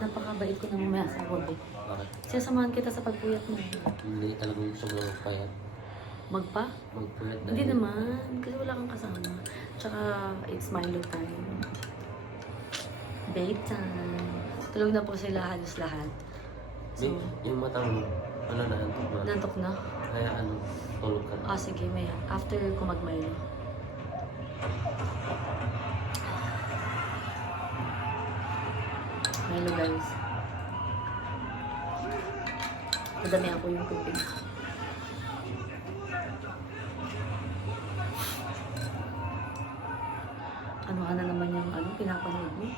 Napakabait ko na mamaya sa hobby. Bakit? Sasamahan kita sa pagpuyat mo. Hindi talagang sobrang magpayat. Magpa? Magpuyat dahil. Hindi naman. Kasi wala kang kasama. Tsaka, it's Milo time. Babe time. Tulog na po sila halos lahat. So, Yung matang, ano na, antok na. nantok na? Kaya ano, tulog ka na. Ah, sige, may after ko mag-Milo. Milo, guys. Madami ako yung tubig. Ano ka na naman yung pinapanood mo?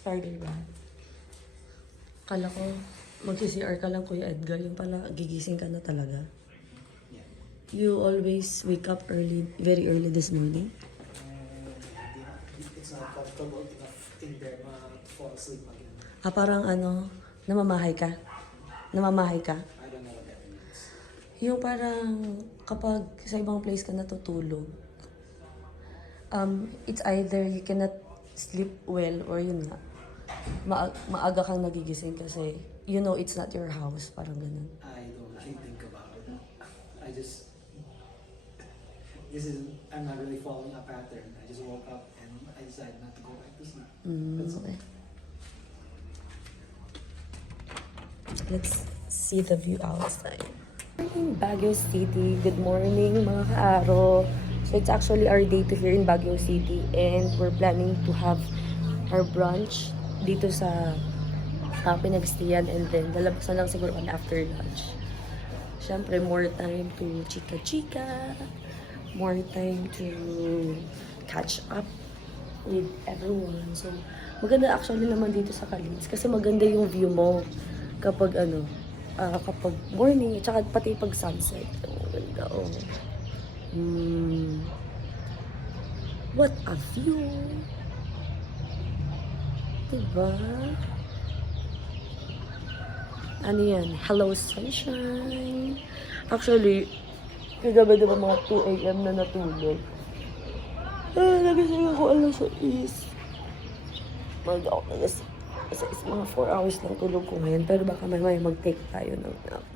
Spider-Man. Kala ko, mag-CR ka lang, Kuya Edgar. Yung pala, gigising ka na talaga. You always wake up early, very early this morning? It's not comfortable enough in bed to fall asleep again. Ah, parang namamahay ka? Namamahay ka? I don't know what that means. Yung parang kapag sa ibang place ka natutulog, it's either you cannot sleep well or yun nga, maaga kang nagigising kasi you know it's not your house, parang ganun. I don't really think about it. I'm not really following a pattern. I just woke up and I decided not to go back to sleep. That's all. Okay. Let's see the view outside. Baguio City. Good morning, mga kaaro. So it's actually our day to here in Baguio City and we're planning to have our brunch dito sa pinagstayan and then lalabas na lang siguro kami after lunch. Siyempre, more time to chika-chika, more time to catch up with everyone. So, maganda actually naman dito sa Caliz kasi maganda yung view mo kapag kapag morning, at saka pati pag sunset. Oh, ganda, oh. What a view! Diba? Ano yan? Hello, sunshine! Actually, kagabi diba mga 2 a.m. na natulog. Nagising ako alas 6. Mag ako nagising. Kasi mga 4 hours lang tulog ko ngayon. Pero baka may mag-take tayo ng nap.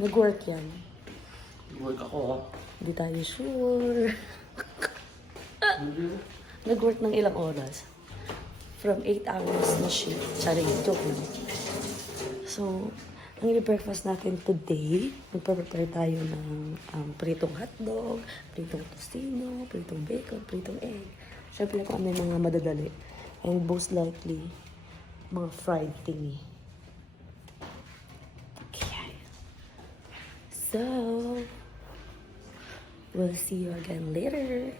Nag-work yan. Work ako. Hindi tayo sure. Nag-work ng ilang oras. From 8 hours na shift. Sorry, joke lang. So, ang i-breakfast natin today, magpa-prepare tayo ng pritong hotdog, pritong tocino, pritong bacon, pritong egg. Siyempre kung ano yung mga madadali. And most likely, mga fried thingy. Okay. So, we'll see you again later.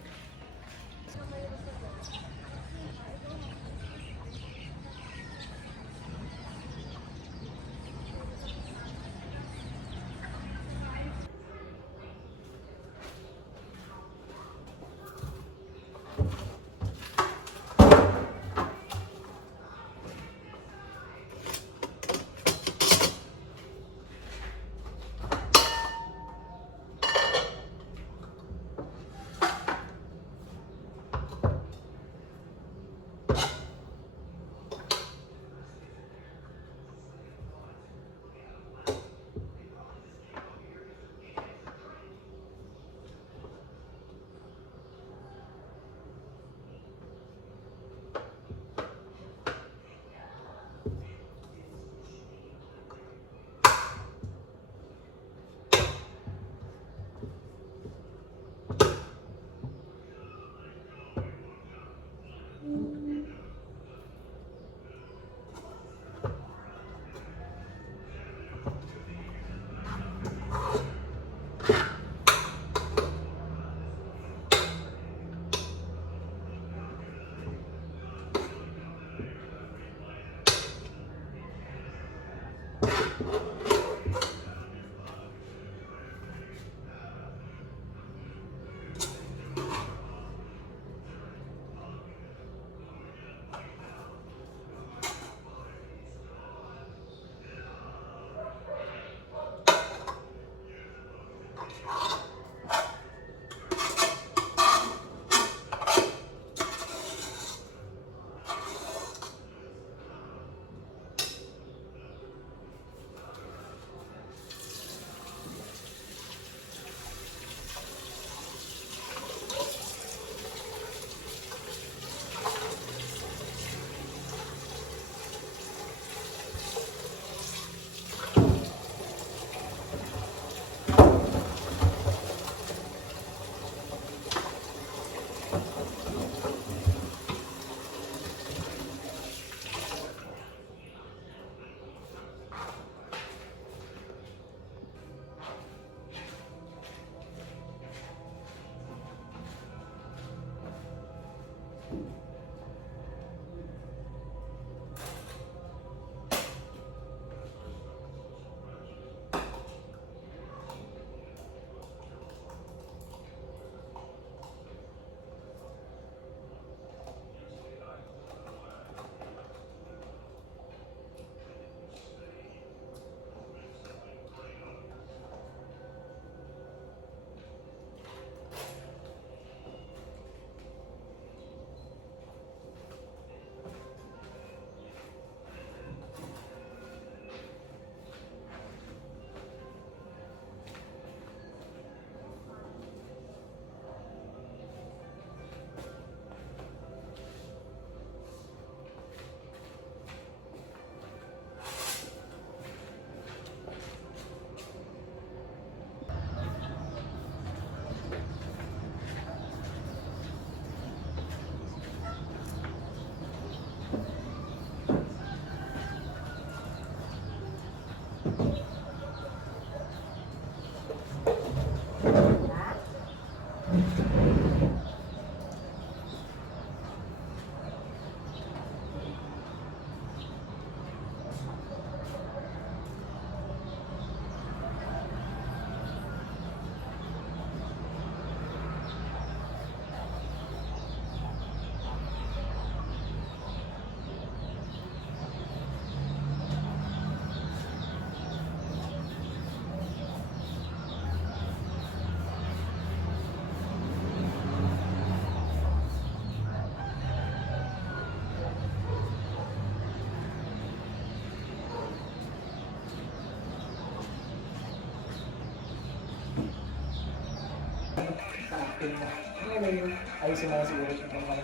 Ayusin na siguro yung mga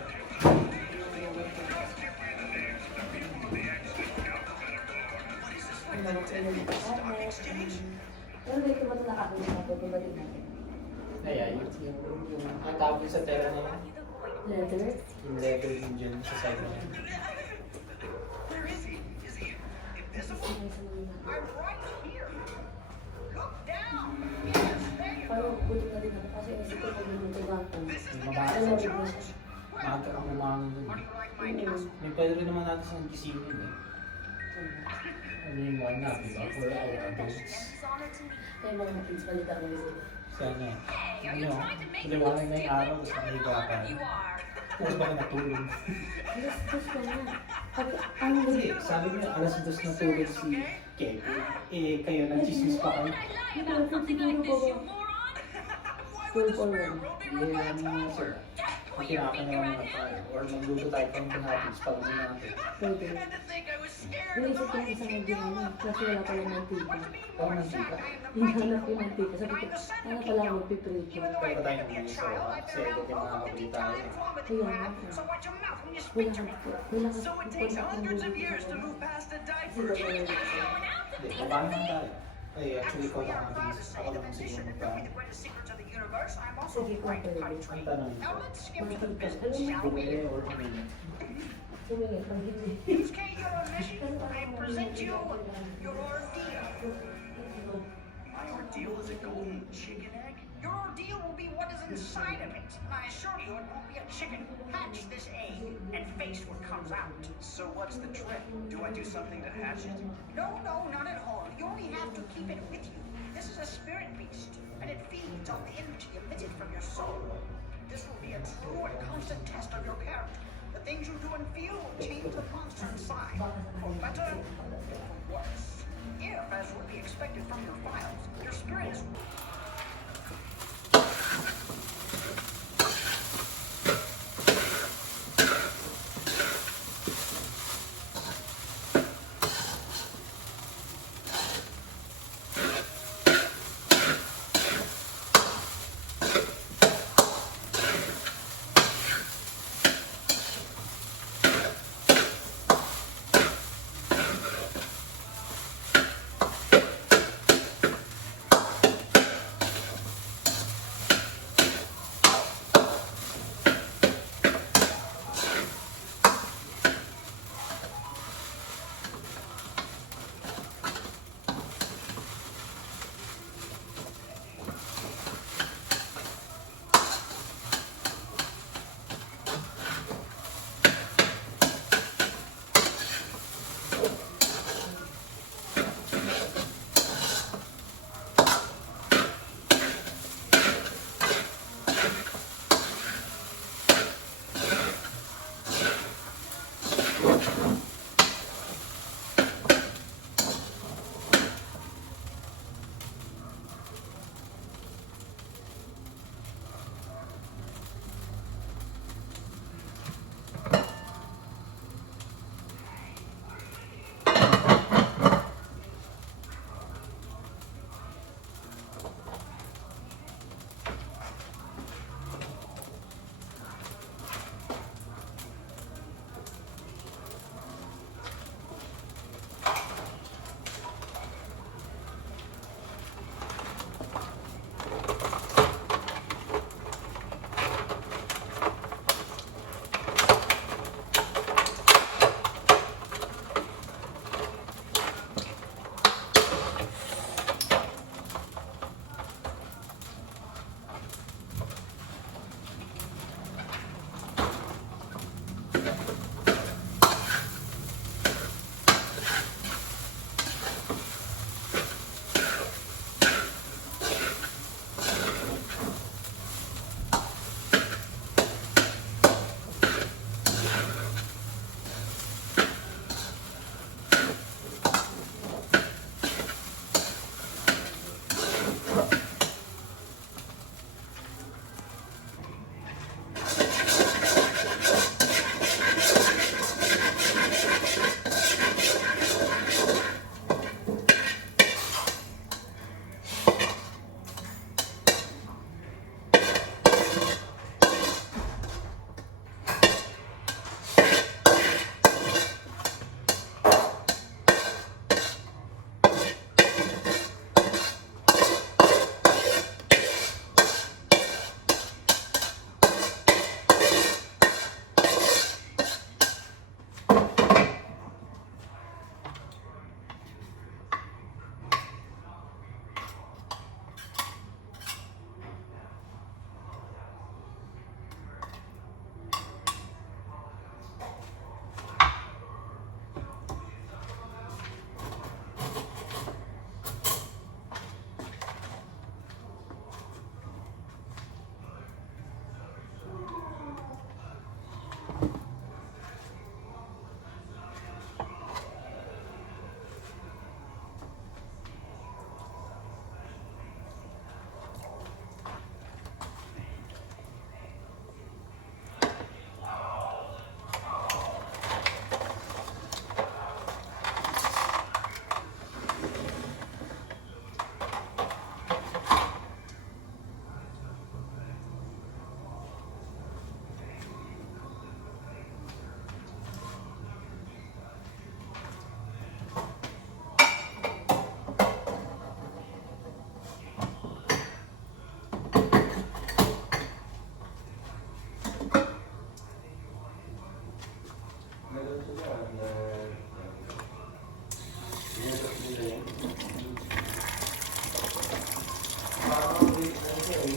Pero dito ba ito nakakulit na ito? Ba din natin? Ayan, yung ang tawag sa pera na yun. Leather? Yung leather yung dyan sa side na yun. Parang kulit na din ako kasi isip ko pag yung tugato. Yung mabasa siya. Maaga kang umangin dun. May pwede rin naman natin sa gising yun eh. Ano yung one na, di ba? For our adults. Kaya mga kids balikan mo yun. Sana. Ano, liwanag na yung araw, tapos nakahiga ka. Tapos baka natulog. Alas ka na. Ang Kasi sabi niya, alas 2 natulog si Kevin. Eh, kayo nag-chismis pa kayo. siguro ko ba? Full for one. Hindi namin sir. Ang kinakanawa nga tayo. Or magluto tayo pang natin sa pagod natin. Pwede. Naisip ko yung isang naging kasi wala palang mantika. Parang nantika. Hinahanap yung mantika. Sabi ko, ano pala ako magpiprito? Kaya tayo nang sa kasi ito yung mga kapatid tayo. Kaya nga. Wala ka ang gulo sa Hindi, paano lang tayo? Ay, actually, ikaw lang ang bilis. Ako lang ang siguro magpaano. Sige ko pwede. Ang tanong ko, Mantika. Ano yung bumili or bumili? Sumili, pag hindi. My ordeal is a golden chicken egg Your ordeal will be what is inside of it. And I assure you, it won't be a chicken. Hatch this egg and face what comes out. So what's the trick? Do I do something to hatch it? No, not at all. You only have to keep it with you. This is a spirit beast, and it feeds on the energy emitted from your soul. This will be a true and constant test of your character. The things you do and feel will change the monster inside, for better or for worse. If, as would be expected from your files, your spirit is...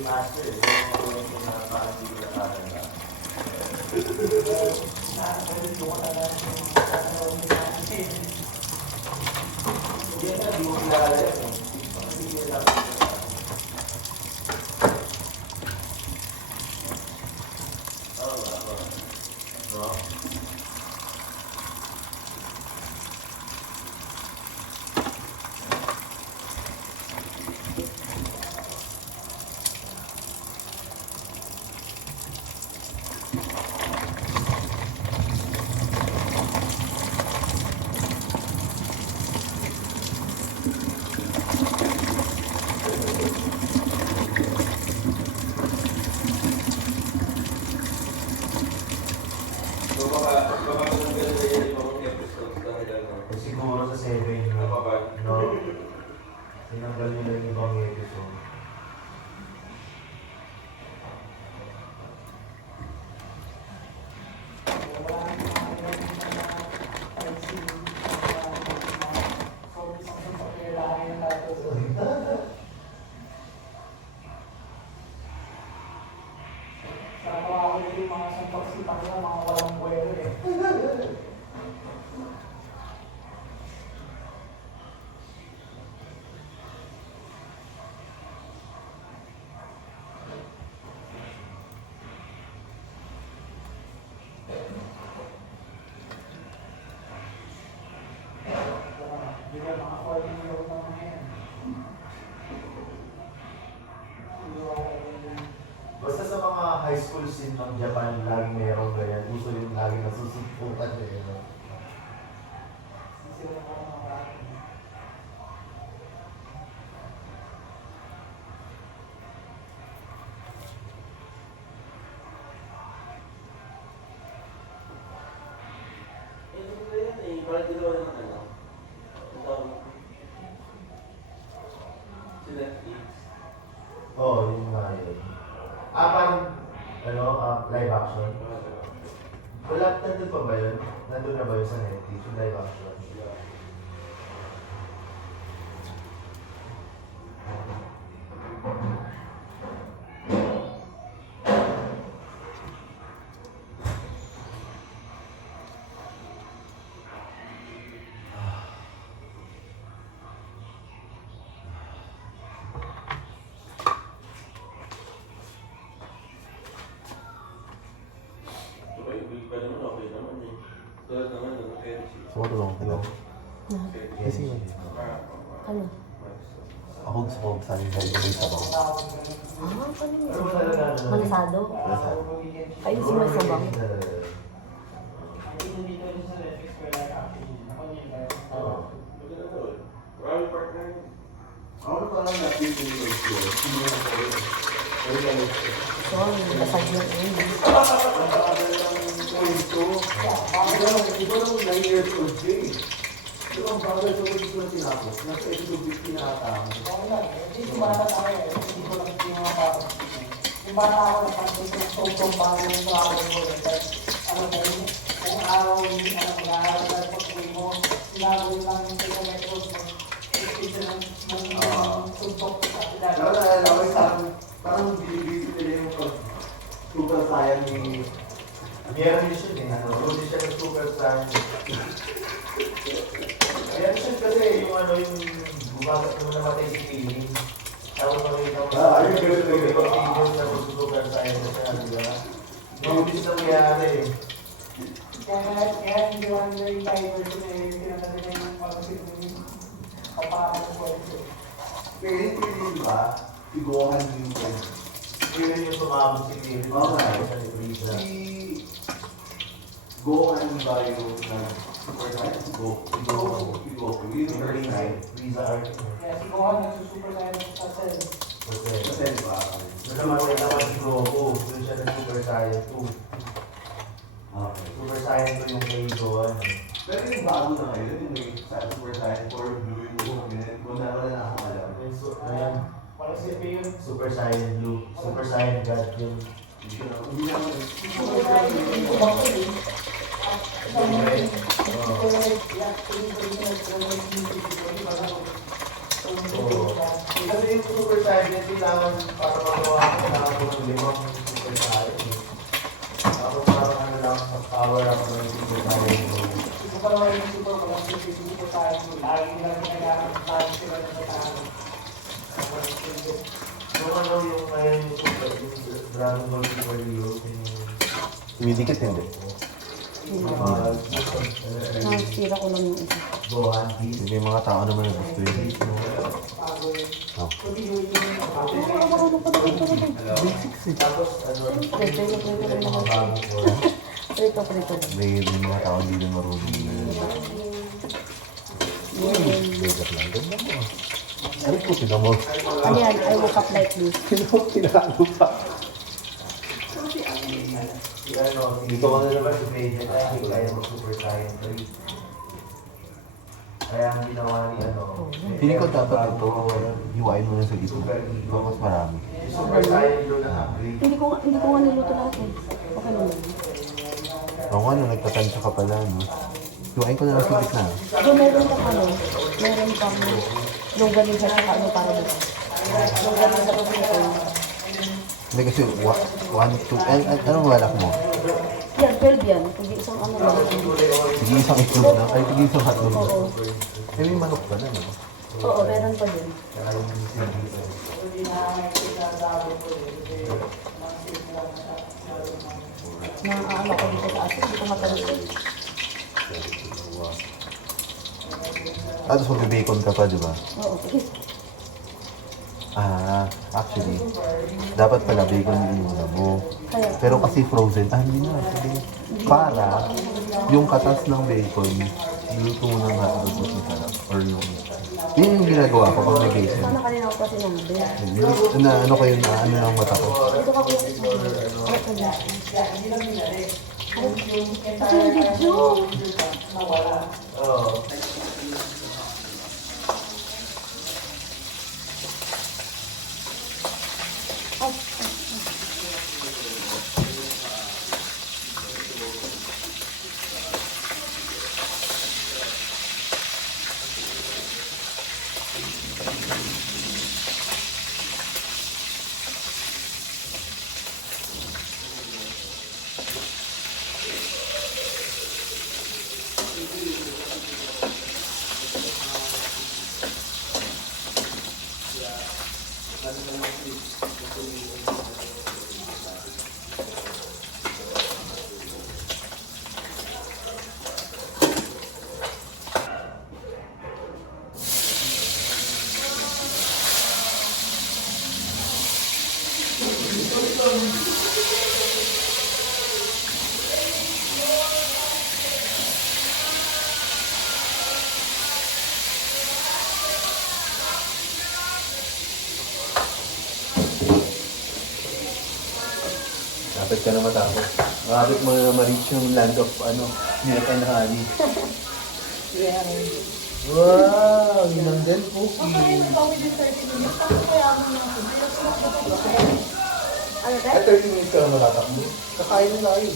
master. Yung parang hindi ko nakakanda. Hindi mo kilala yan. Hindi ko kilala. No? Siguro sa 7, no? Tinanggal nila yung ibang episode. Basta sa mga high school scene ng Japan, laging meron ganyan. Gusto yung lagi nasusupukan nila. No? Oo, yun nga yun. Parang, live action. Wala, nandun pa ba yun? Nandun na ba yun sa Netflix, yung live action? Sumatulong ka lang. Kasi Ano? ako gusto ko sa akin dahil may sabaw. Malasado? Kayo si Masabang? Ako na parang natin yung Sorry, nasag yung English. Iba lang 9 years old day. Pero ang bagay sa mga gusto na tinapos, nasa episode 15 na ata. Hindi bata tayo eh. Hindi ko lang yung mga bata. Yung bata ako na pagod ng sobrang bago yung travel mo. Ano ba yun? Kung araw yung mag-aaral na pag-uwi mo, sinagawin lang yung kilometros mo. Isa ng suntok sa dahil. Pero naalala ko parang binibisi nila yung super science ni... Meron din siya eh. Doon din siya ng super science. Ayan siya kasi yung gumagat naman namatay si Pilling. Tapos makikita mo ayun, ganun. yung na super science na siya, di ba? Yung bis na mayari eh. Kaya hindi ko nila yung diversion eh. Kinatali na yung pag-isip yung kapakanan ko ito. Pilit, ba? Si Gohan Newton. Pilling yung sumabot si Pilling. Sa Librisa. Si Gohan ba yung super science? Si Goku. Yun yung first time. Frieza Art. Kaya si Gohan nagsusuper science sa cell. Kasi ba? Doon namatay naman si Goku. Doon siya ng Super Saiyan 2. Okay. Super Saiyan 2 yung kay Gohan. Pero yung bago na ngayon, yung may super science for blue yung buhok, ganyan. Wala na ako alam. Ayan. Parang si yun. Super Saiyan Blue. Super Saiyan God yun. Hindi naman. Kasi yung Super Saiyan kailangan para magawa ko Yung ano yung ngayon yung Dragon Ball Super Hero. Humidikit hindi. Nasira ko lang yung isa. Gohan, Beast. May mga tao naman na gusto yun. Oh. Tapos ano, Prito yung lang. mga bagong form. Prito lang. May mga tao hindi na marunong na Vegas lang. Ganda mo. Ano po mo? Ano yan? I woke up like this. Kinalo pa. Si ano, dito ko na naman si Vegeta, hindi kaya mag-Super Saiyan 3. Kaya ang ginawa ni ano, Feeling ko dapat ito, hiwain mo na sa gitna. Super Baka Hero. mas marami. Super Saiyan Blue na upgrade. Hindi ko nga niluto lahat eh. Okay naman. Oo nga, nagtatansya ka pala, no? Hiwain ko na lang sa gitna. Doon meron pang ano, meron pang yung galing sa ano para bukas. Yung galing sa pagkito. Hindi kasi, 1, 2, anong balak mo? Yan, 12 yan. Kung isang ano lang. Sige isang itlog na, ay sige isang hotdog na. Oo. Eh, may manok ka na, no? Oo, meron pa din. Kaya yung dito. Naaala ko dito sa asin. Hindi ko matanong. Tapos mag-bacon ka pa, di ba? Oo, sige. Actually, dapat pala bacon yung una mo. Kaya, Pero kasi frozen, hindi na. Sabi, para yung katas ng bacon, luto mo ng hotdog mas masarap. Or yung, yun yung ginagawa ko pag may bacon. sana kanina ko kasi nang Na ano ko yun, na ano ng mata ko. Ito ka kuya. Ay, kanya. Kasi yung video. Oo. Dapat ka na matapos. Makapit mo na ma-reach yung land of, milk and honey. Wow! Yun ang din, cookie. Ano Ay, 30 minutes ka na matatakbo. Kakain na tayo.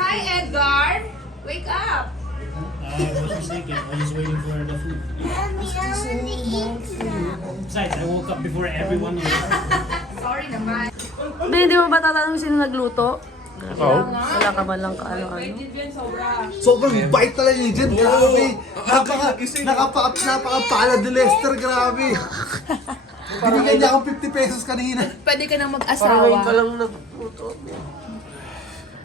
Hi, Edgar! Wake up! I was mistaken. I was waiting for the food. Besides, I woke up before everyone was. Sorry naman. Hindi mo ba tatanong sino nagluto? Wala ka ba lang ano-ano? Sobrang bait talaga ni Jen, grabe. Napakapalad ni Lester, grabe. Binigyan niya akong 50 pesos kanina. Pwede ka nang mag-asawa.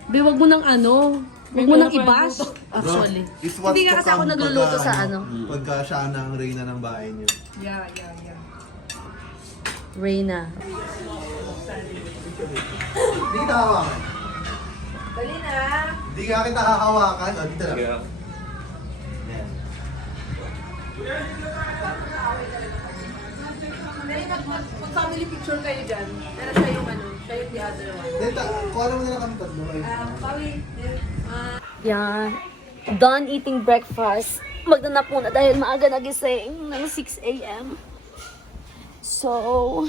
Be, wag mo nang ano. Wag mo nang i-bash. Actually. It's what's Hindi nga to kasi ako come nagluluto pagka, sa ano. Pagka siya na ang reyna ng bahay niyo. Yeah. Reyna. Hindi kita hawakan. Dali na. Hindi ka kita hahawakan. O, dito lang. Yan. Dali na, mag-family picture kayo dyan. Pero siya yung ano, siya yung the other one. Dito, kuha mo na lang kami tatlo. Ay. Pawi, Yan. Done eating breakfast. Magdanap muna dahil maaga nagising ng 6 a.m. So,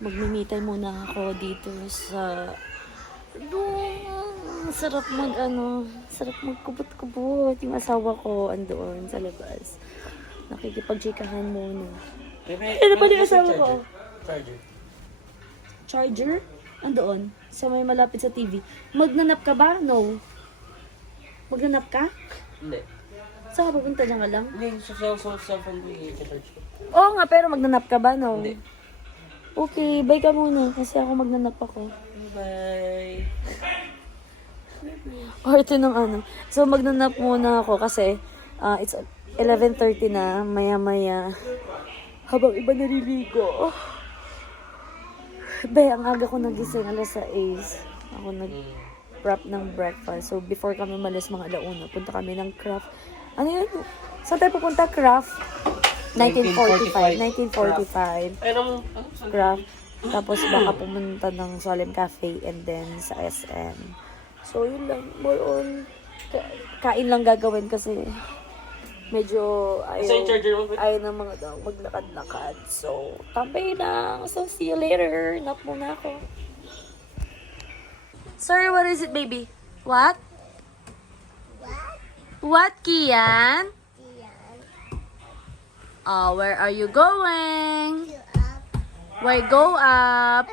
magmimitay muna ako dito sa doon. Sarap sarap magkubot-kubot. Yung asawa ko andoon sa labas. Nakikipag-chikahan muna. Ano ba yung asawa ko? Charger. Charger? Andoon. Sa may malapit sa TV. Magnanap ka ba? No. Magnanap ka? Hindi. Saan ka pupunta dyan ka lang? Hindi, sa cellphone ko i-charge ko. Oo nga, pero magnanap ka ba? No. Hindi. Okay, bye ka muna. Kasi ako magnanap ako. Bye. Parte ng ano. So, magnanap muna ako kasi it's 11:30 na. Maya-maya. Habang iba naliligo. Be, ang aga ko nagising. Alas 6. Ako nag-prep ng breakfast. So, before kami malis mga alauna, punta kami ng craft. Ano yun? Saan tayo pupunta? Craft? 1945. Anong Craft. Tapos baka pumunta ng Solemn Cafe and then sa SM. So, yun lang. More on, kain lang gagawin kasi medyo ayaw ng mga daw maglakad-lakad. So, tambay lang. So, see you later. Nap muna ako. Sorry, what is it, baby? What? What, Kian? Oh, where are you going? Why go up?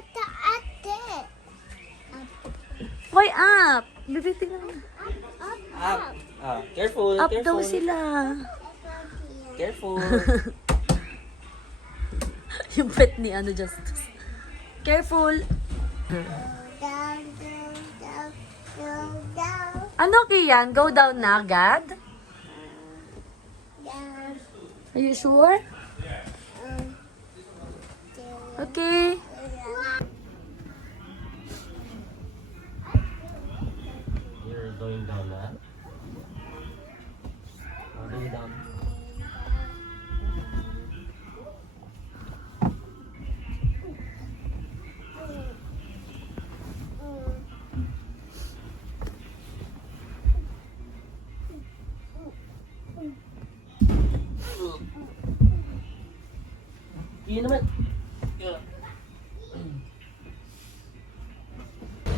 Why up? Baby, tingnan. Up. Careful, Up careful. daw sila. Careful. Yung pet ni ano, Justus. Careful. Ano, Kian? Go down na, agad? Are you sure? Okay. You're going down na? Going down. Yun naman.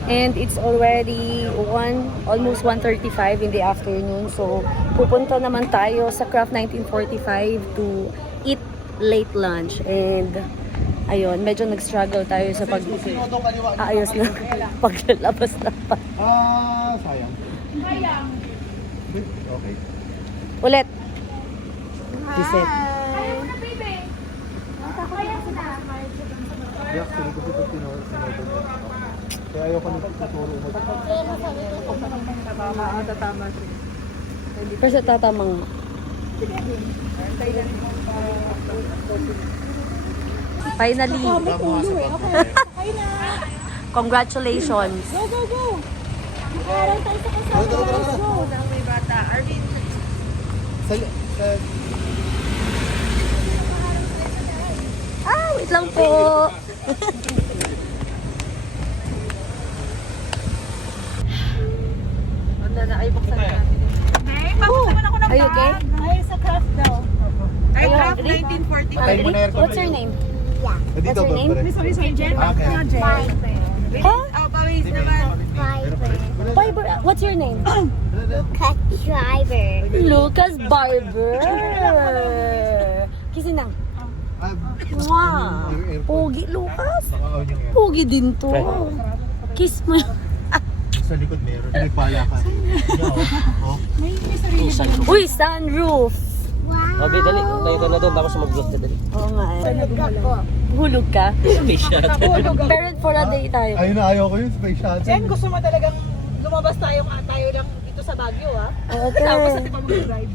And it's already almost 1:35 in the afternoon. So, pupunta naman tayo sa Craft 1945 to eat late lunch. And, ayun, medyo nag-struggle tayo sa pag-aayos na paglalabas na pa. Sayang. Okay. Ulit. Reset. Actually, kasi ito tinuro. Kaya ayoko nang tuturo mo. tatama siya. Pero sa tatama nga. Finally. Congratulations. Go! Tara. May bata. Arvin, Wait lang po. ay buksan na natin. Hey, tapos naman ako ng Are you okay? Ay, sa craft daw. Ay, Ayun, craft ready? 1945. Patay mo na aircon. What's your name? Dito What's your name? Sorry, Jen. Okay. Huh? Oh, pawis naman. Barber. What's your name? Driver. Lucas Barber. Kisi na. Wow. Pogi, Lucas. Pogi din to. Kiss mo. Sa likod meron. May paya ka. Uy, sunroof. Wow. Okay, dali. Tayo na doon. Tapos mag-vlog na dali. Oo nga. Tulog ako. Hulog ka? May shot. Parent for a day tayo. Ayun na, ayaw ko yun. Space shuttle. Jen, gusto mo talagang lumabas tayo lang dito sa Baguio, ha? Okay. Tapos sa di pa mag-drive.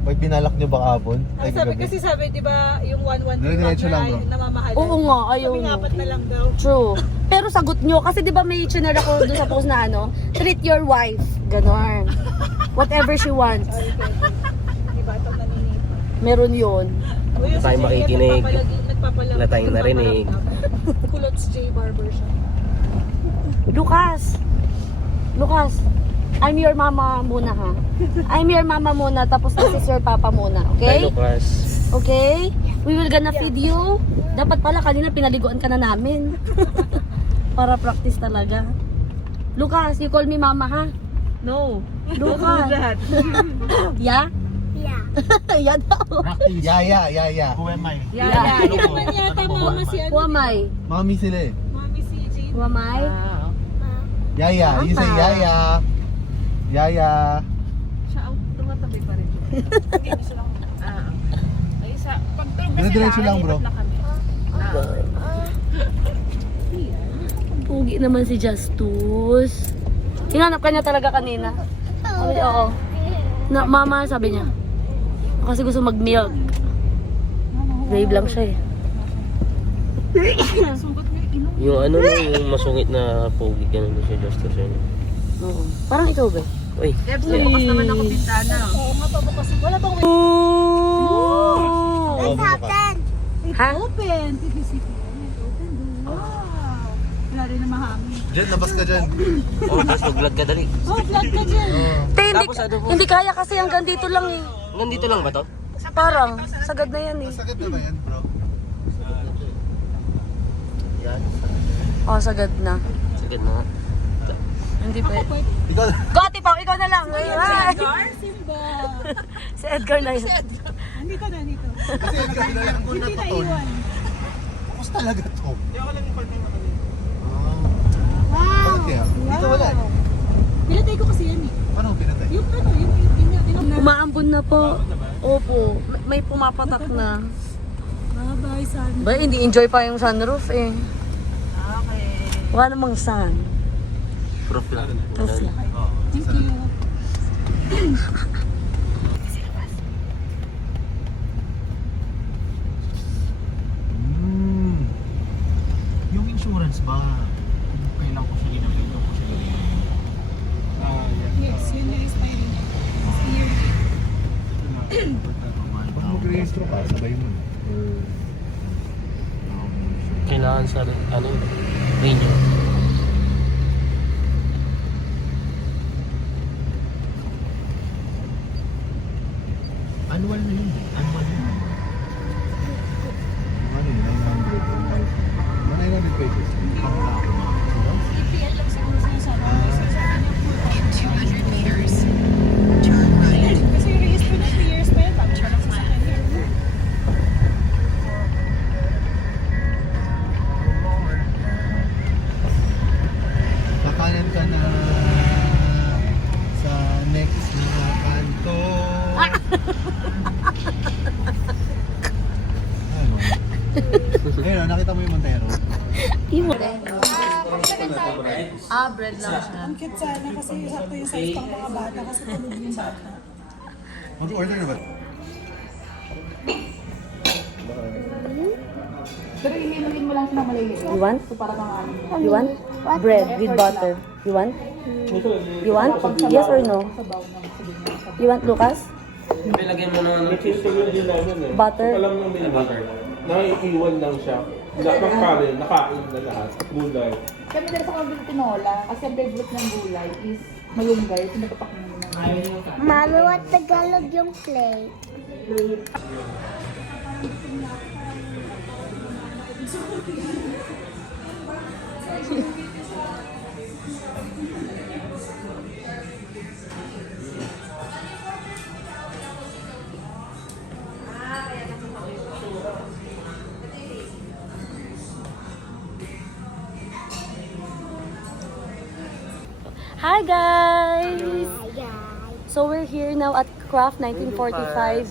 May binalak niyo ba kahapon? Ay, Sabi kagabi? kasi sabi, di ba, yung 113 Diretso lang, ay bro. namamahalan. Oo nga, ayaw Sabi nyo. nga, apat na lang daw. True. Pero sagot nyo, kasi di ba may chinner ako doon sa post na ano, treat your wife. Ganon. Whatever she wants. Di ba, itong naninipa. Meron yun. Uy, Tayo si Jay, makikinig. nagpapalag- Wala tayong narinig. Kulots J Barber siya. Lucas, I'm your mama muna ha. I'm your mama muna, tapos this is your papa muna, okay? Kay Lucas. Okay? We will gonna feed you. Dapat pala kanina pinaliguan ka na namin. Para practice talaga. Lucas, you call me mama ha? No. Lucas. Yeah? Yeah. Yeah daw. Practice. Yeah. Who am I? Yeah. Hindi naman yata mama si Who am I? Mami sila eh. Mami si Jay. Who am I? Yaya. You say Mama. yaya. Yaya. Siya, tumatabi pa rin. Hindi, isa lang. Ay, isa. Pag Dire-diretso lang, bro. Pugi naman si Justus. Hinanap ka niya talaga kanina. Sabi niya, oo. Na, mama, sabi niya. Kasi gusto mag-milk. Brave lang siya eh. Yung ano na, yung masungit na pogi, ganun din siya, Justus yun. Oo. Parang ikaw ba? Uy, Bukas naman ako pintana. Oo nga, pabukas. Wala bang What's happened? Ha? open? TVCP. Open. Wow. Wala rin na mahangin. Jen, labas ka dyan. oh, tapos mag-vlog ka dali. Oh, vlog ka dyan. Te, hindi, Tapos ano po? hindi kaya kasi hanggang dito lang eh. Nandito lang ba to? Parang, sagad na yan eh. Sakit na ba yan, bro? Yan. Oh, sagad na. Sige na. Hindi pa. Ikaw, Go, Ate Pao, ikaw na lang. Hi. Simba. Si Edgar na yun. Nandito na, dito. kasi yung kanila lang ko Hindi na iwan. Tapos talaga to. Hindi ako lang yung part-time ako dito. Bakit kaya? Dito wala. Pinatay ko kasi yan eh. Paano pinatay? Yung ano, yung Umaambon na po. Opo, may pumapatak na. bye-bye, son. Ba, hindi enjoy pa yung sunroof eh. Okay. Wala namang sun. Proof lang. Proof lang. Thank you. Yung insurance ba, kung kailan ko siya ginamit, kung ko siya ginamit? Yes, yun yung expiring. Year. Pag mag-rehistro ka, sabay mo. Kailangan sa, ano, renew. Annual na yun. Annual na yun. Ano yun? 900 pesos. EPL lang siguro sinasabi. Kasi yung register na 3 years pa yun. Bago siya lang sa second year. Kakanan ka na sa next na kanto. Ano? Ayun, nakita mo yung Montero? Iwan. Bread lang siya. Ang cute sana kasi sakto yung size pang mga bata kasi tulog yung bata. Mag-order na ba? Pero ilimutin mo lang siya na maliliit. You want? So para kang ano. You want? Bread with butter. You want? You want? Yes or no? You want, Lucas? Pilagyan mo na ng Butter? Naiiwan lang siya. Nakain na lahat. Gulay. Kami dala sa kabili tinola, kasi ang favorite ng gulay is malunggay. Pinagapak mo naman. Mami, what Tagalog yung plate? Hi guys! So we're here now at Craft 1945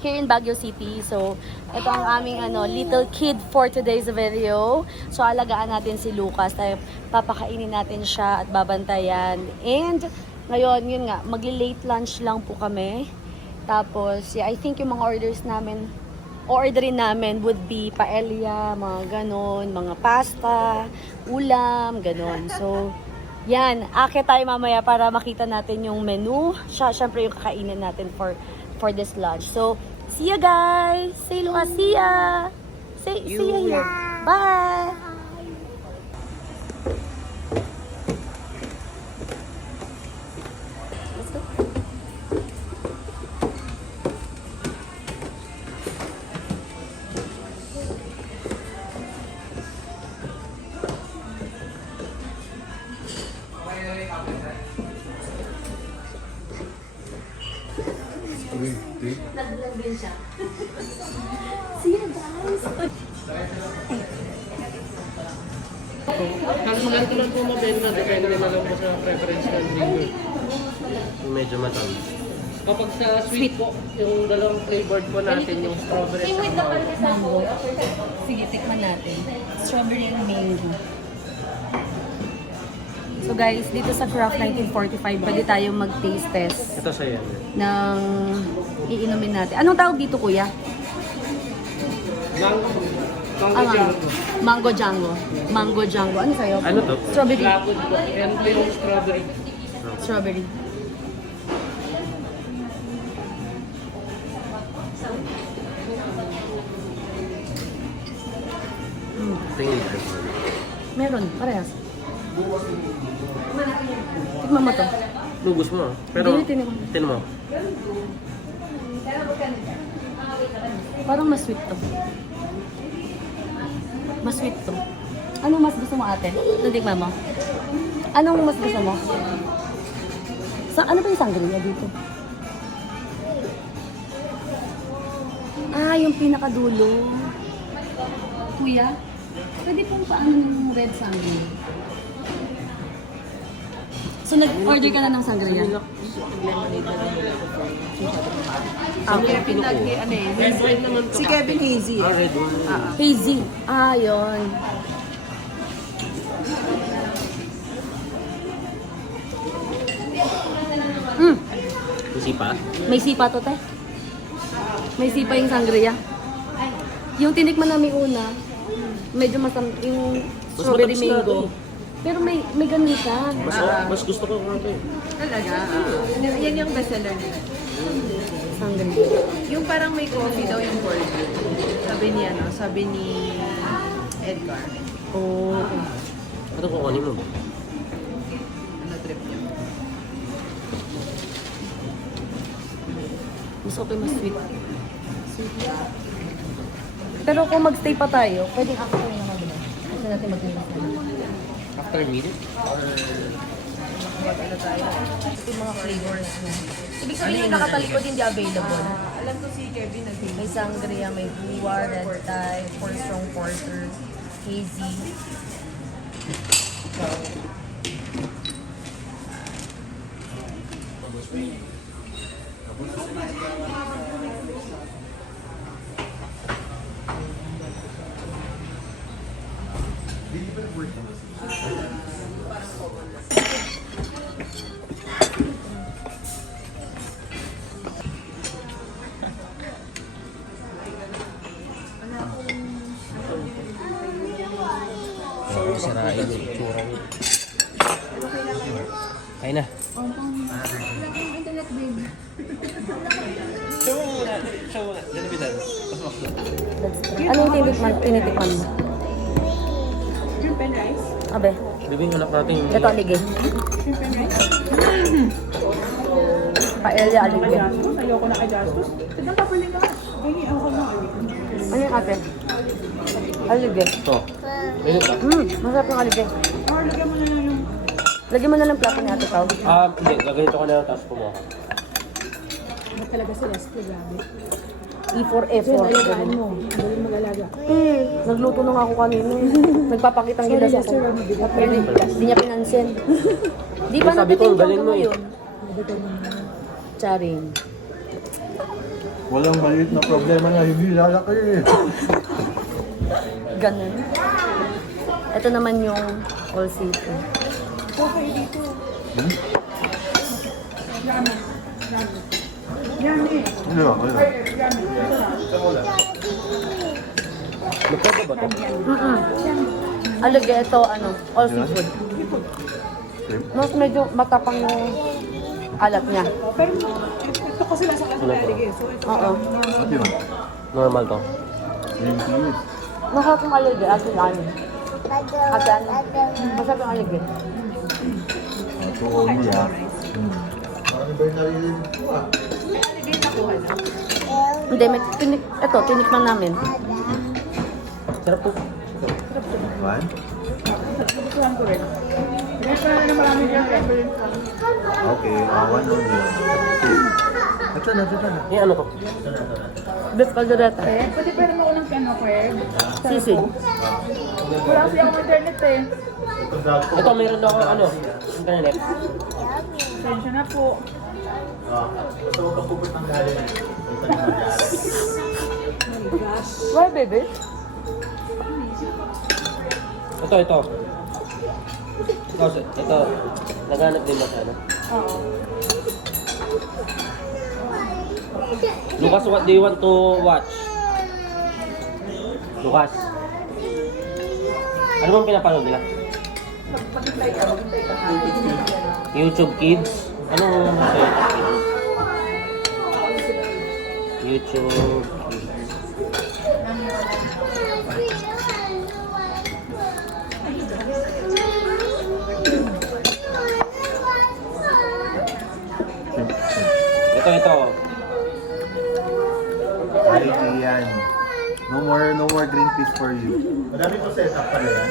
here in Baguio City. So ito ang aming little kid for today's video. So alagaan natin si Lucas. Tayo papakainin natin siya at babantayan. And ngayon, yun nga, magli-late lunch lang po kami. Tapos, yeah, I think yung mga orderin namin would be paella, mga ganon, mga pasta, ulam, ganon. So, yan, akit tayo mamaya para makita natin yung menu. Syempre yung kakainin natin for this lunch. So, see ya guys! Say Lucas, see ya! See ya here. Bye! Let's go. Nag-vlog din siya. See you guys! Halos lahat naman po mabenta, depende na lang po sa preference ng drinker. Yung medyo matamis. Kapag sa sweet po, yung dalawang flavored po natin, yung strawberry at mango. Sige, tikman natin. Strawberry and mango. So guys, dito sa Craft 1945, pwede tayo mag-taste test Ito sa'yo. ng iinumin natin. Anong tawag dito, kuya? Mango Django. Mango Django. Ano sa'yo? Ano to? Strawberry. Lapod po. Yan po yung strawberry. Strawberry. Tingin. Meron, parehas. Tikman mo to. Lubos mo ah. Pero, Hindi, tinan mo. mo. Parang mas sweet to. Mas sweet to. Anong mas gusto mo, ate? Natikman mo? Anong mas gusto mo? Ano ba yung sangria dito? Ah, yung pinakadulo. Kuya, pwede pong paano yung red sangria? So, nag-order ka na ng sangria? Kevin red wine naman to. Si Kevin Hazy. Red wine. Hazy. Ah, yun. Isipa? May sipa to, te. May sipa yung sangria. Yung tinikman namin una, medyo yung strawberry matamis na mango. to. Pero may ganun siya. Mas gusto ko nga ito eh. Talaga? Yan yung bestseller nila. Sangria. Yung parang may coffee daw yung burger. Sabi ni Edgar. Oh. Ano kukunin mo ba? Ano trip niya? Gusto ko yung mas sweet. Pero kung magstay pa tayo, pwedeng ako na yung maganda. Kasi natin mag-iwas na. After meal? Ito yung mga flavors na. Ibig sabihin yung nakatalikod hindi available. Alam ko si Kevin nag-take. May sangria, may buwa, red tie, 4 strong porter, hazy. Sirain yung itsura niya. Kaya na. Internet baby. Show mo muna. Dalabitan. Anong tinitikman mo? Shrimp and rice. Abe, Gawin anak natin yung... ito alige. Shrimp and rice. Paella alige. Jastos. Ayoko na kay Jastos. Tignan pa pala ka. Ganyan ako na. Ano yung ate? Alige. Ito. Minute ba? Masarap yung alige. Lagyan mo na lang yung... Lagyan mo na lang plato ni ate Pao. Hindi. Gaganito ko na lang tapos kumuha. Ba't talaga si Leslie, grabe. E for effort. Alagaan mo. Galing mag-alaga. Nagluto na nga ako kanina. Nagpapakitang gilas ako. Hindi niya pinansin. Di pa Sabi ko, natin galing mo eh. ngayon. Charing. Walang maliit na problema na hindi lalaki eh. Ganun. Ito naman yung all city. Okay dito. Yan eh. Ano? Ano? Magkano ba ito? Alage, ito, ano, all seafood. Mas medyo matapang yung alat niya. Pero ito kasi nasa Catholic eh. So ito Oo. Ano yun? Normal to. Green peas. Masarap yung alage, ate ano. Ate ano. Masarap yung alage. Ito only ah. Ano ba yung narinig? Hindi nakuha na. Hindi, may ito, tinikman namin. Sarap po. One? Gustuhan ko rin. Meron na marami dyan. Okay, one only. Ito na, ito na. Eh, ano to? Beef caldereta. Eh, pwede pwede mo ko ng piano ko eh. Sisig. Wala kasi akong internet eh. Ito, meron na ako ano. Internet. Pasensya na po. Gusto mo ka pupunta ng galing. Why, baby? Ito. Ito. Naghanap din ba sa ano? Oo. Lucas, what do you want to watch? Lucas. Ano bang pinapanood nila? YouTube Kids? Anong sa YouTube Kids? Ito. Ay, yan. No more green peas for you. Madami po setup pala yan.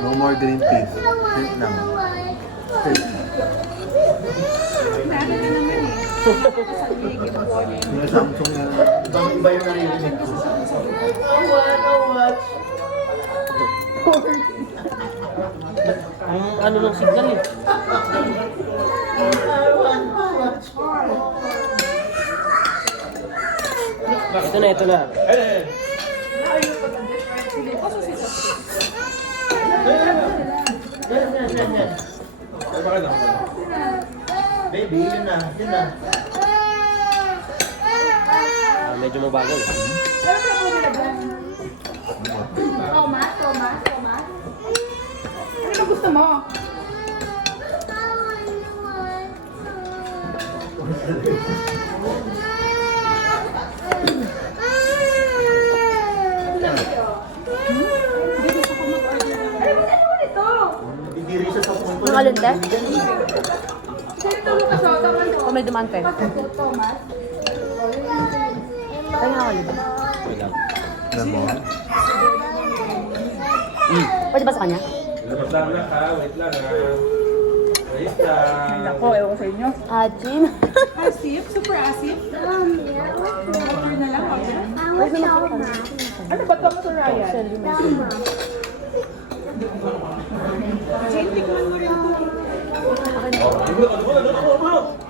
No more green peas. Shrimp lang. Naano na naman eh. Yung Samsung na. Iba yung narinig ko. Ang ano ng signal eh. Ito na. Baby, yun na. Medyo mabagal. Pero pwede mo nila dyan. Thomas. Ano ba gusto mo? Bibiri siya sa punto. Ang alin, te? Sino Lucas o? Taman ko. O may dumaan, te? Thomas. Ay, nga alin. Wait lang. Alam mo? Pwede ba sa kanya? Labas lang na ha, wait lang ha. Wait lang. Nako, ewan ko sa inyo. Ajin. Asip? Super asip? Order na lang ako. Ano ba ito mo, Ryan? Jane, tikman mo rin ito.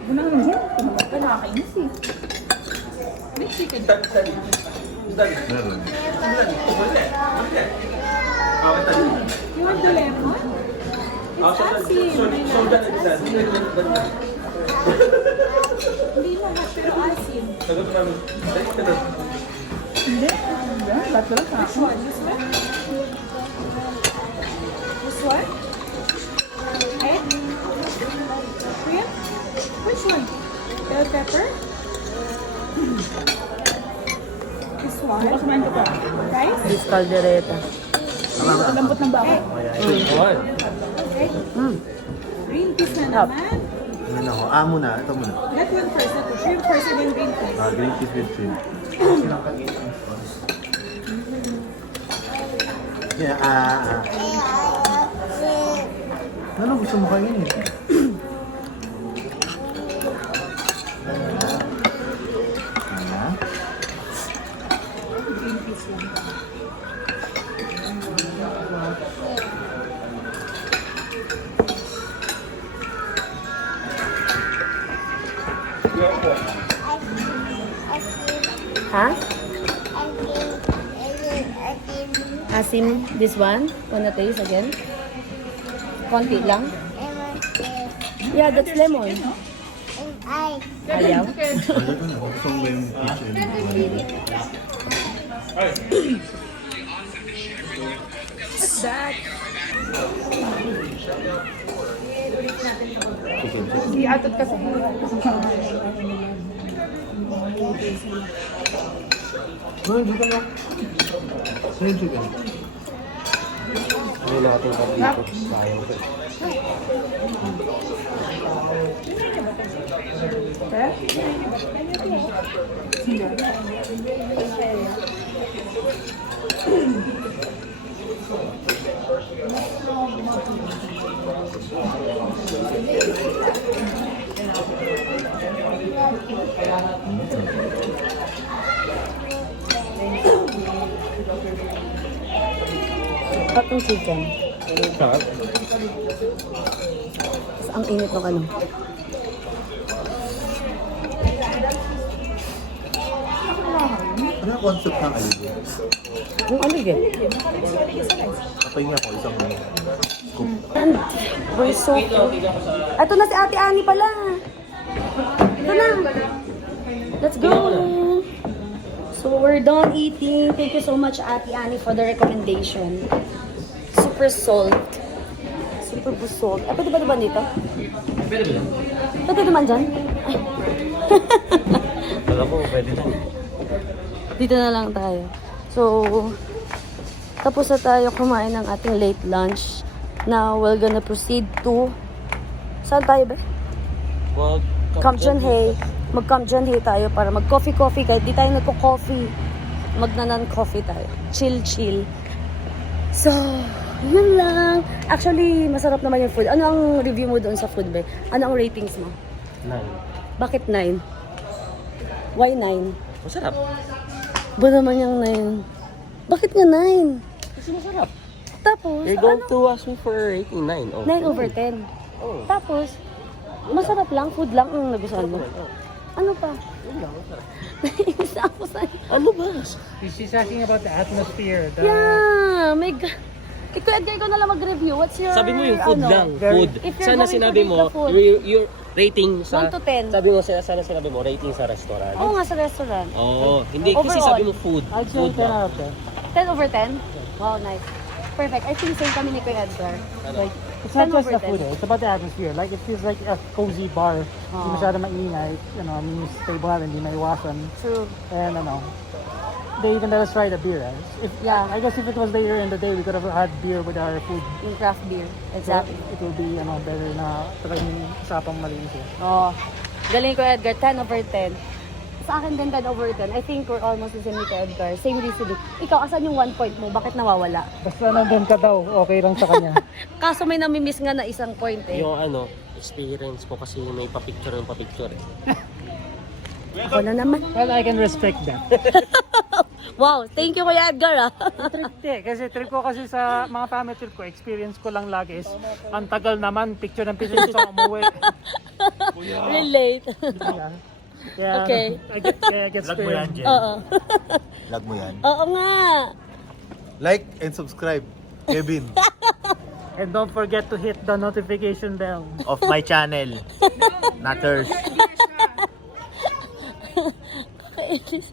Bunang naman yan. Tumalag ka, nakakainis eh. May chicken. Meron. You want the lemon? It's asin. Hindi lahat, pero asin. Hindi. Ba't lang sa akin? This one? This one? Egg? Shrimp? Which one? Bell pepper? This one? Bukas kumain ka pa. Rice? Beef caldereta. Lambot ng baka. Okay. Okay. Green peas na naman. Ano ako? Muna. Ito muna. That one first. That one. Shrimp first and then green peas. Green peas with shrimp. Yeah, Ano gusto mo kainin eh? Green peas lang. Ha? Asim, this one? Wanna taste again? Konti lang? Yeah, that's lemon. Ayaw? Gusto mo ba yung kitchen? What's that? Iatot kasi. No, dito na. Sino yung chicken? Ano natin dito? Sayang ko. Sarap yung chicken. Sarap. Tapos ang init ng ano. Ano yung concept ng aligo? Yung ano yun? Kapay nga po, isang scoop. And we're so cute. Ito na si Ate Annie pala. Ito na. Let's go. So we're done eating. Thank you so much, Ate Annie, for the recommendation. Super salt. Super busog. Ah, pwede ba naman dito? Pwede ba lang? Pwede naman dyan? Ay. Alam ko, pwede lang. Dito na lang tayo. So, tapos na tayo kumain ng ating late lunch. Now, we're gonna proceed to... Saan tayo ba? Kamjanhae. Mag-Kamjanhae tayo para mag-coffee-coffee. Kahit di tayo nagko-coffee, magnanan-coffee tayo. Chill-chill. So, yun lang. Actually, masarap naman yung food. Ano ang review mo doon sa food, be? Ano ang ratings mo? 9. Bakit 9? Why 9? Masarap. Ba naman yung 9? Bakit nga 9? Kasi masarap. Tapos, You're going to ask me for a rating 9. Oh. 9 over 10. Oh. Tapos, masarap lang, food lang ang nagustuhan mo. Ano pa? Yun lang, masarap. Nainis ako sa'yo. Ano ba? She's asking about the atmosphere. Yeah, my God. Ikaw, Edgar, ikaw na lang mag-review. What's your... Sabi mo yung food ano? lang. Very- Food. If you're Sana going to sinabi rate mo, the food. your rating sa... 1 to 10. Sabi mo, sana sinabi mo, rating sa restaurant. Oo nga, sa restaurant. Oo. Hindi kasi Overall. sabi mo food. I'd say Food 10 lang. out of 10. 10 over 10? Wow, nice. Perfect. I think same kami ni Kuya Edgar. Like, it's not 10 just over the food, 10. it's about the atmosphere. Like, it feels like a cozy bar. Hindi masyado maingay. You know, I mean, yung stable natin, hindi maiwasan. True. And, ano, they even let us try the beer. If, Yeah. I guess if it was later in the day, we could have had beer with our food. Yung craft beer. Exactly. So, it will be, ano, better na talagang usapang malinis eh. Oh. Galing ko, Edgar. 10 over 10. Sa akin din 10 over 10. I think we're almost the same with Edgar. Same reasoning. Ikaw, asan yung 1 point mo? Bakit nawawala? Basta nandun ka daw, okay lang sa kanya. Kaso may namimiss nga na isang point eh. Yung ano, experience ko kasi may pa-picture yung pa-picture eh. Ako na naman. Well, I can respect that. Wow, thank you Kuya Edgar ah. Kasi trip ko kasi sa mga family trip ko, experience ko lang lagi is, ang tagal naman, picture ng picture gusto ko umuwi. Relate. Yeah, Okay. I get Vlog mo yan, Jen. Oo. Lag mo yan. Oo nga. Like and subscribe, Kevin, And don't forget to hit the notification bell. of my channel. Not hers.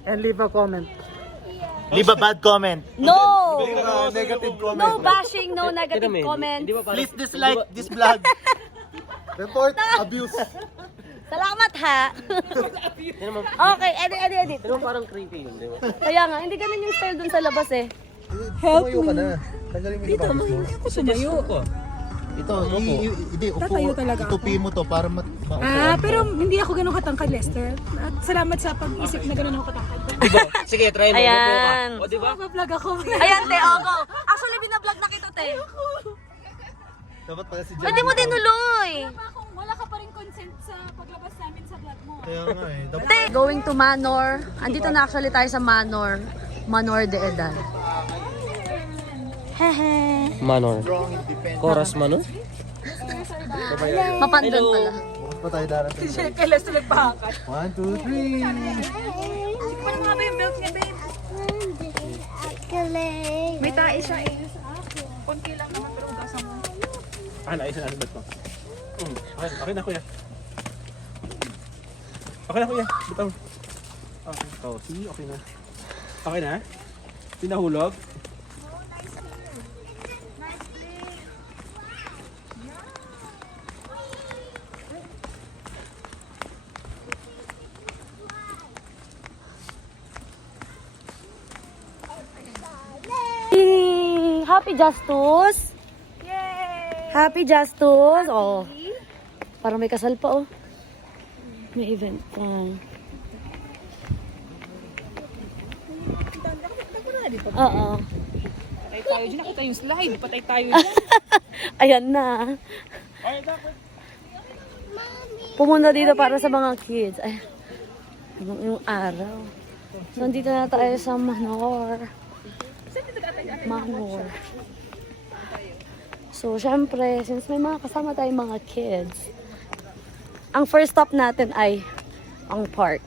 And leave a comment. Leave a bad comment. No! Negative comment. No bashing, no negative comments. Please dislike this vlog. Report abuse. Salamat ha. Okay, edit. Pero parang creepy yun, di ba? Kaya nga, hindi ganun yung style dun sa labas eh. Tumayo ka na. Tanggalin mo yung sapatos mo. Sumayo ko. Ito, hindi, Tatayo talaga ako. itupi mo to para Pero hindi ako ganun katangkad, Lester. At salamat sa pag-isip na ganun ako katangkad. Sige, try mo. Ayan. O, di ba? Mag-vlog ako. Ayan, te, go. Actually, binablog na kita, te. Dapat pala si Jen. Pwede mo tinuloy. Wala ka pa rin consent sa paglabas namin sa vlog mo. Kaya nga eh. Dapat Te, going to Manor. Andito na actually tayo sa Manor. Manor de Edad. Hehe. Manor. Chorus Manor? Mapandon pala. bukas pa tayo darating. Kay Lester nagbahakat. 1, 2, 3. Ano nga ba yung belt niya, babe? May tae siya eh. Konti lang naman pero ugasan mo. Naayos na ano ba ito? Okay na kuya. Okay na kuya, bitaw. Okay. Oh, see, okay na. Okay na? Pinahulog? Happy Justus! Yay! Happy Justus! Oh. Parang may kasal pa oh. May event pa. Oo. Patay tayo dyan. Nakita yung slide. Patay tayo dyan. Ayan na. Pumunta dito para sa mga kids. Ay, yung araw. So, dito na tayo sa Manor. Manor. So, syempre, since may mga kasama tayong mga kids, ang first stop natin ay ang park.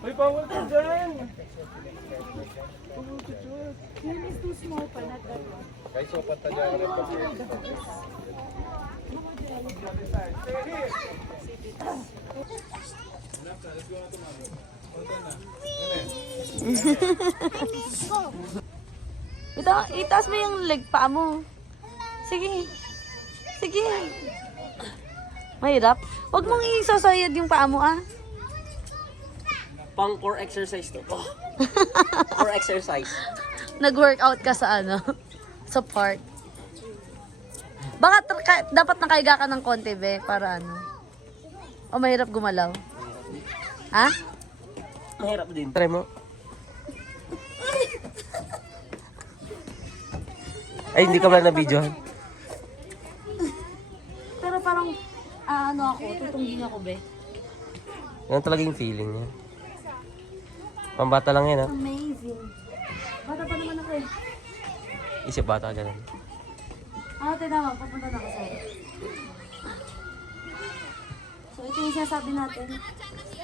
May bawal ka dyan! Yun is too small pa. Not that one. Guys, so patadya ka rin pa. Itaas mo yung leg pa mo. Sige. Sige. Mahirap. Huwag mong isasayad yung paa mo, ah. Pang core exercise to. Oh. Core exercise. Nag-workout ka sa ano? Sa park. Baka dapat nakaiga ka ng konti, be, para ano? O mahirap gumalaw? Ha? Mahirap din. Try mo. Ay, hindi ka ba na-videohan? Pero parang, ano ako, tutungging ako, be. Yan talaga yung feeling niya. Pambata lang yan, ha? Amazing. Bata pa naman ako eh. Isip bata, ganun. Ate naman, papunta na ako sa'yo. So, ito yung sinasabi natin.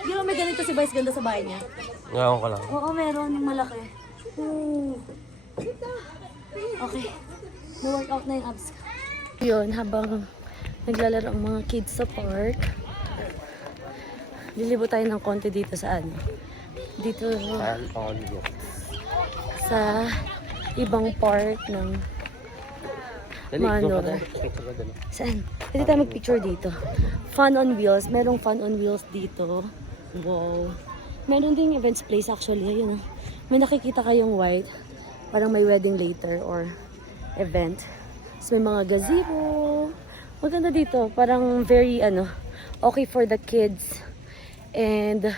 Di ba may ganito si Vice ganda sa bahay niya? Ngayon ko lang. Oo, meron yung malaki. Ooh. Okay. Na-workout na yung abs ko. Yun, habang naglalaro ang mga kids sa park, lilibo tayo ng konti dito sa ano. Dito sa ibang part ng Manor. Saan? Pwede tayo mag-picture dito. Fun on Wheels. Merong Fun on Wheels dito. Wow. Meron ding events place actually. Ayun, oh. May nakikita kayong white. Parang may wedding later or event. So may mga gazebo. Maganda dito. Parang very okay for the kids. And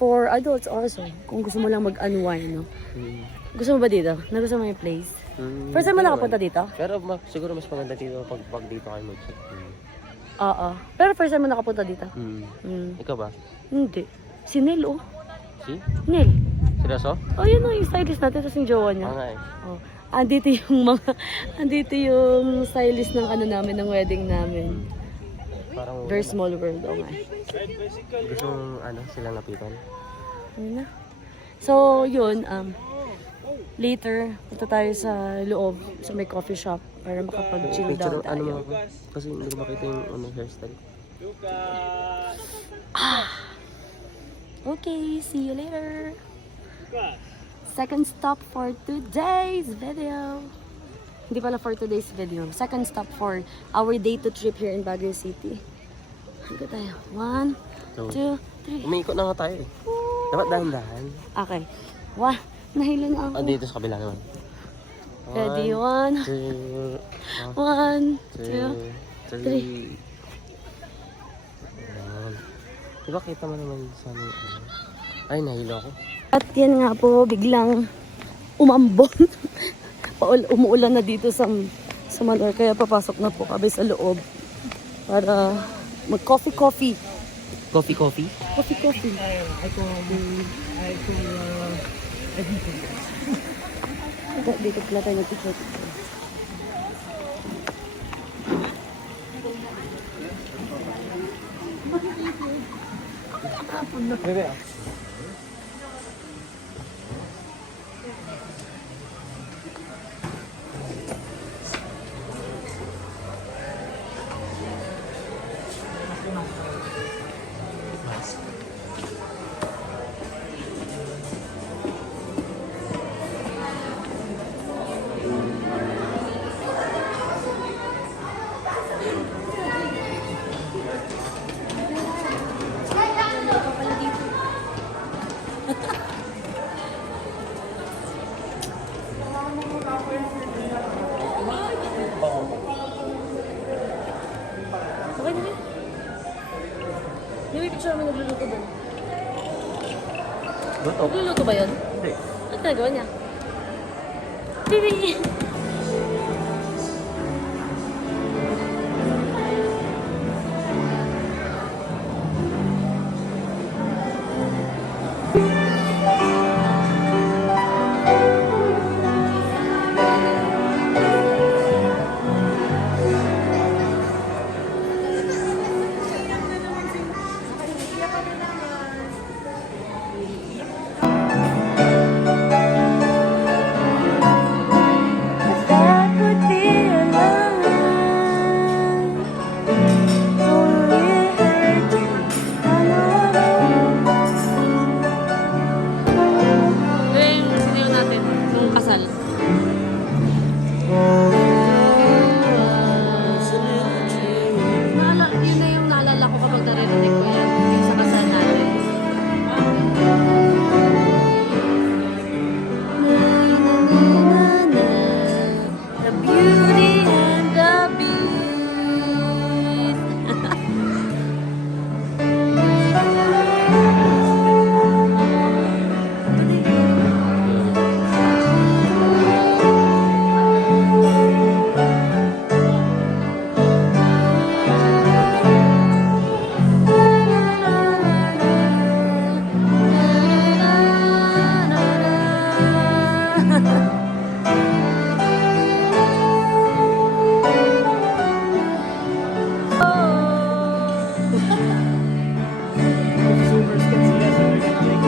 for adults also. Kung gusto mo lang mag-unwind, no? Gusto mo ba dito? Nagusto mo yung place? First time mo nakapunta dito? Pero siguro mas maganda dito pag dito kayo mag-check. Oo. Pero first time mo nakapunta dito? Ikaw ba? Hindi. Si Nel, oh. Si? Nel. Seryoso? Oh, yun yung stylist natin. Tapos yung jowa niya. Nga eh. Oh. Andito yung stylist ng namin, ng wedding namin. Parang Very small world, oh nga. gusto mong silang lapitan. Ano na? So, yun, later, punta tayo sa loob, sa may coffee shop, para makapag-chill down tayo. Kasi hindi ko makita yung hairstyle. Okay, see you later. Second stop for today's video. Hindi pala for today's video. Second stop for our day to trip here in Baguio City. Hanggang tayo. 1, 2, 3. Umiikot na nga tayo eh. Dapat dahan-dahan. Okay. Nahilo na ako. Dito sa kabila naman. Ready? 1, 2, 3. Diba kita mo naman sa ay, nahilo ako. At yan nga po, biglang umambon. Umuulan na dito sa Manor, kaya papasok na po kami sa loob para mag-coffee. Coffee? Coffee. Dito pala tayo nag-picture. Bebe, May picture mo nagluluto doon. Luto? Nagluluto ba yun? Hindi. Ano ginagawa niya? Bibi! That would be enough. Only hurt you. I know. Yung sinayaw natin, yung kasal. Yun na yung naalala ko kapag naririnig ko yan. Yung sa kasal natin. The beauty and the beast. Consumers can see us and they're gonna make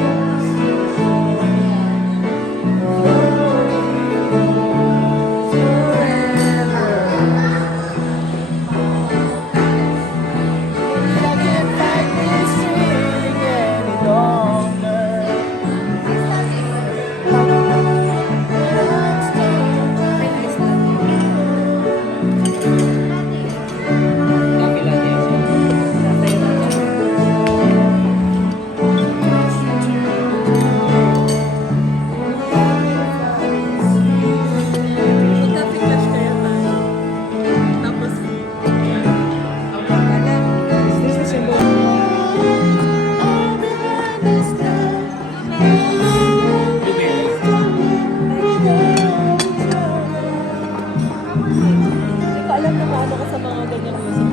Hindi ko alam na paano ka sa mga ganyang music.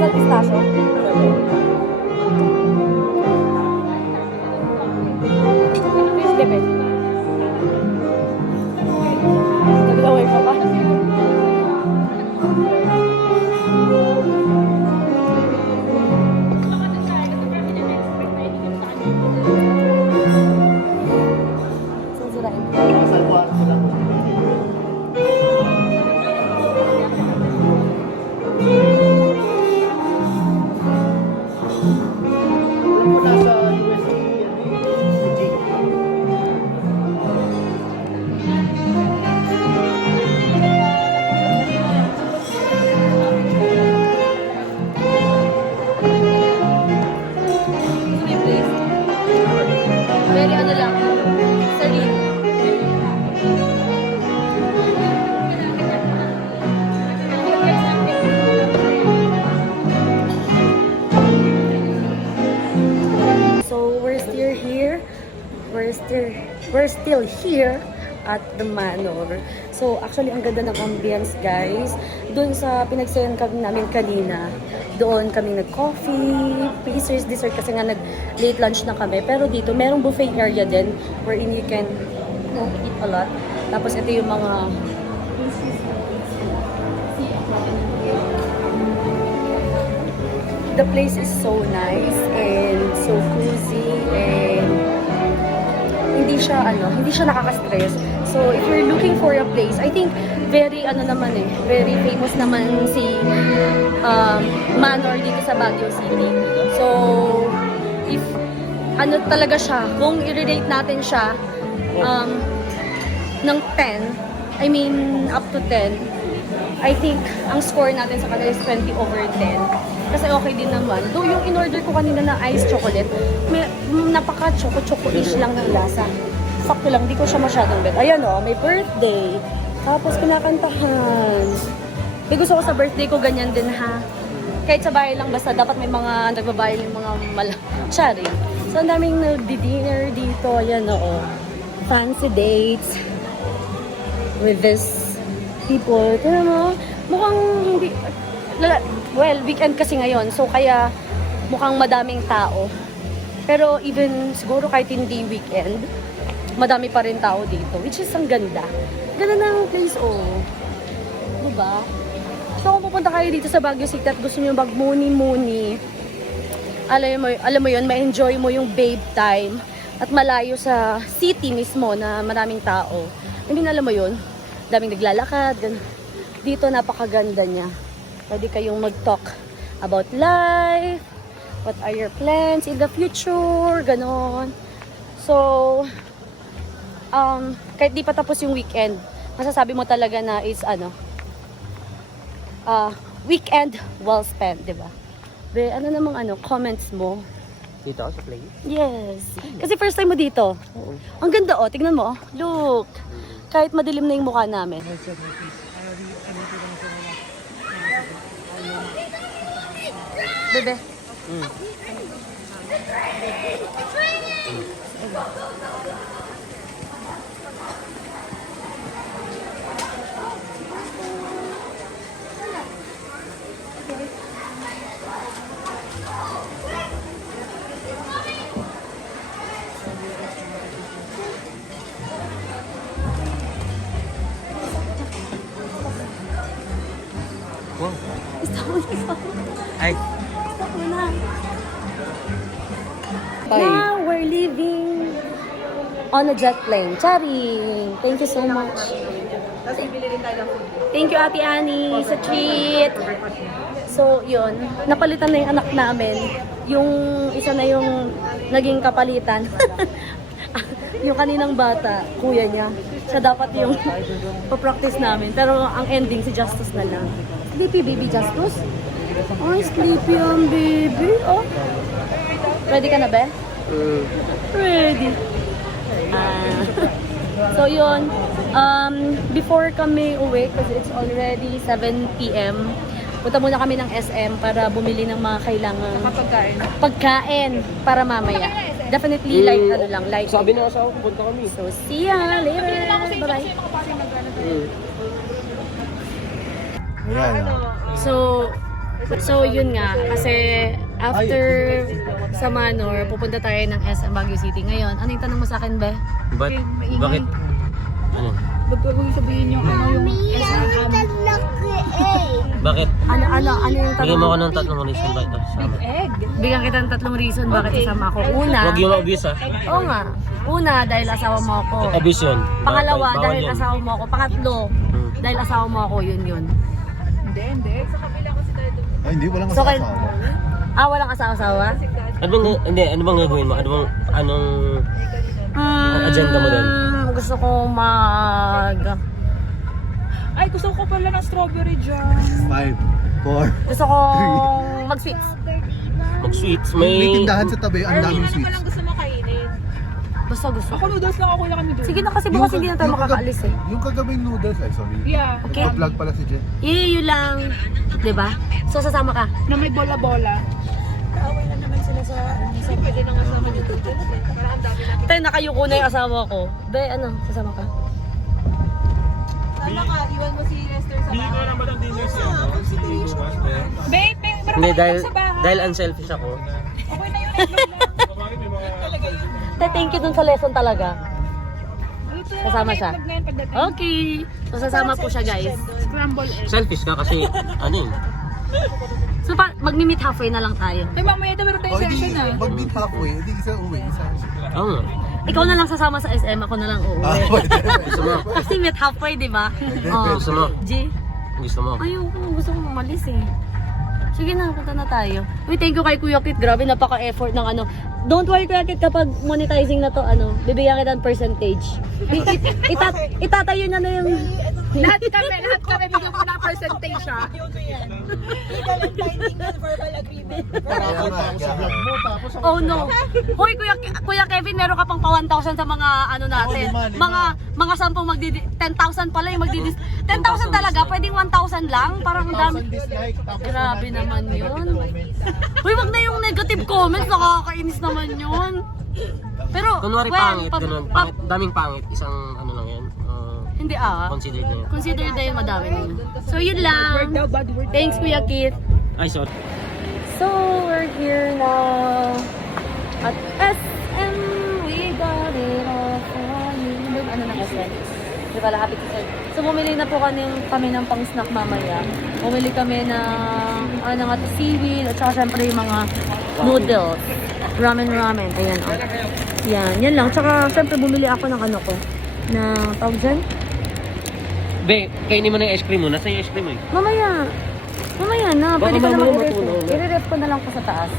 Sa pistasyo? Fish dip eh. Naglaway ka pa? Sunsurain. Salpuan sila. Mula sa USA, si Jake. Very ano lang. Saline. So we're still here. We're still here at the Manor. So actually ang ganda ng ambience, guys. Doon sa pinagsayan kami namin kanina, doon kami nag-coffee, pastries, dessert kasi nga nag-late lunch na kami. Pero dito merong buffet area din wherein you can eat a lot. Tapos ito yung mga the place is so nice and so cozy and hindi siya nakaka-stress. So if you're looking for a place, I think very very famous naman si Manor dito sa Baguio City. So if talaga siya, kung i-rate natin siya ng 10, I mean up to 10, I think ang score natin sa kanila is 20 over 10. Kasi okay din naman. Though yung in-order ko kanina na iced chocolate, napaka-choco-choco-ish lang ng lasa. Sakto lang, di ko siya masyadong bet. Ayan o, may birthday. Tapos kinakantahan. May gusto ko sa birthday ko, ganyan din ha. Kahit sa bahay lang, basta dapat may mga nagbabayad ng mga Sorry. So, ang daming nagdi-dinner dito. Ayan, oo. Fancy dates with this people. Tignan mo, mukhang hindi... Well, weekend kasi ngayon. So, kaya mukhang madaming tao. Pero even siguro kahit hindi weekend, madami pa rin tao dito. Which is ang ganda. Ganda ng place, oh. Diba? So kung pupunta kayo dito sa Baguio City at gusto nyo mag-muni-muni, alam mo yun, ma-enjoy mo yung babe time at malayo sa city mismo na maraming tao. I mean, alam mo yun, daming naglalakad, ganun. Dito napakaganda niya. Pwede kayong mag-talk about life, what are your plans in the future, ganon. So, kahit di pa tapos yung weekend, masasabi mo talaga na is weekend well spent, di ba? Ano namang comments mo? Dito ako sa play. Yes. Kasi first time mo dito. Ang ganda, oh. Tignan mo, oh. Look. Kahit madilim na yung mukha namin. Bebe. Wow. Gusto mo na. Ay. Gusto mo na. Now we're leaving on a jet plane. Chari! Thank you so much. Thank you, Ate Annie, sa treat. So, yun. Napalitan na yung anak namin. Yung isa na yung naging kapalitan. Yung kaninang bata, kuya niya. Siya dapat yung pa-practice namin. Pero ang ending, si Justus na lang. Sleepy baby Justus? Ay, sleepy ang baby. Oh. Ready ka na, be? Ready. So, yun. Before kami uwi, kasi it's already 7 p.m., punta muna kami ng SM para bumili ng mga kailangan pagkain para mamaya. Definitely like like Sabi na asawa ko, punta kami. So see ya later. Bye-bye. Ayan. So yun nga kasi after sa Manor, pupunta tayo ng SM Baguio City ngayon. Ano yung tanong mo sa akin, be? Bakit? Ano? Ba't ko sabihin yung yung Bakit? Ano yung Bigyan tanong? mo ako ng 3 reason bakit sama. egg? Bigyan kita ng 3 reason bakit sasama ako. Una, Huwag yung abuse ha. oo nga. Una, dahil asawa mo ako. Abuse yun. Pangalawa, Bawal dahil yun. asawa mo ako. Pangatlo, dahil asawa mo ako. Yun. Hindi. Ay, hindi, walang So, asawa. walang asawa-asawa? Ano bang gagawin mo? Anong agenda mo doon? Gusto ko Ay, gusto ko pala ng strawberry jam. 5, 4. Gusto kong mag-sweets. Mag-sweets? May tindahan sa tabi, ang daming Ano sweets. palang gusto mo kainin? Gusto. Ako noodles lang ako, wala kami noodles. Sige na kasi bukas hindi na tayo makakaalis eh. Yung kagabing noodles, ay sorry. Yeah. Okay. Vlog pala si Jen. Yun lang. Diba? So, sasama ka. Na may bola-bola. Kaaway lang naman sila sa pwede nang kasama dito. Para ang dami natin. Tayo nakayuko na yung asawa ko. Be, sasama ka? Sama ka, iwan mo si Lester sa bahay. Hindi ko naman ang dinner siya. Babe, may Hindi, marami sa bahay. dahil unselfish ako. Okay na yun. Talaga yun. Thank you dun sa lesson talaga. Kasama siya. Itlog na yun pagdating. Okay. So, sasama po siya, guys. Scramble egg. Selfish ka kasi yun. So, mag-meet halfway na lang tayo. Ay, mamaya na meron tayong session ah. Mag-meet halfway, hindi isa uwi, isa. Oo nga. Ikaw na lang sasama sa SM, ako na lang uuwi. Pwede. Gusto mo? Kasi meet halfway, di ba? Oh. Gusto mo? G? Gusto mo? Ayoko, gusto ko umalis eh. Sige na, punta na tayo. Uy, thank you kay Kuya Kit. Grabe, napaka-effort ng Don't worry, Kuya Kit, kapag monetizing na to, bibigyan kita ng percentage. Itatayo niya na yung Lahat kami, bigyan ko na percentage ha. Legal and binding and verbal agreement. Oh no. Hoy, Kuya Kevin, meron ka pang pa 1,000 sa mga ano natin. Mga 10,000 pala yung 10,000 talaga, pwedeng 1,000 lang. Parang ang dami. Grabe naman yun. Hoy, wag na yung negative comments, nakakainis naman yun. Pero, Kunwari pangit, ganun. Pangit, daming pangit. Isang ano lang yan. hindi Considered na yun. Consider na yun, madami na yun. So yun lang. Thanks, Kuya Kit. Ay, sorry. So, we're here now at SM. We got it all for you. Ano na SM? Di pala, happy to say. So, bumili na po kami ng pang-snack mamaya. Bumili kami ng seaweed at saka syempre yung mga noodles. Ramen. Ayan, oh. Yan lang. Tsaka, syempre, bumili ako ng na tawag dyan? Be, kainin mo na yung ice cream mo. Nasa yung ice cream mo eh. Mamaya na. Pwede ko mamaya naman matulog. i-ref ko na lang po sa taas.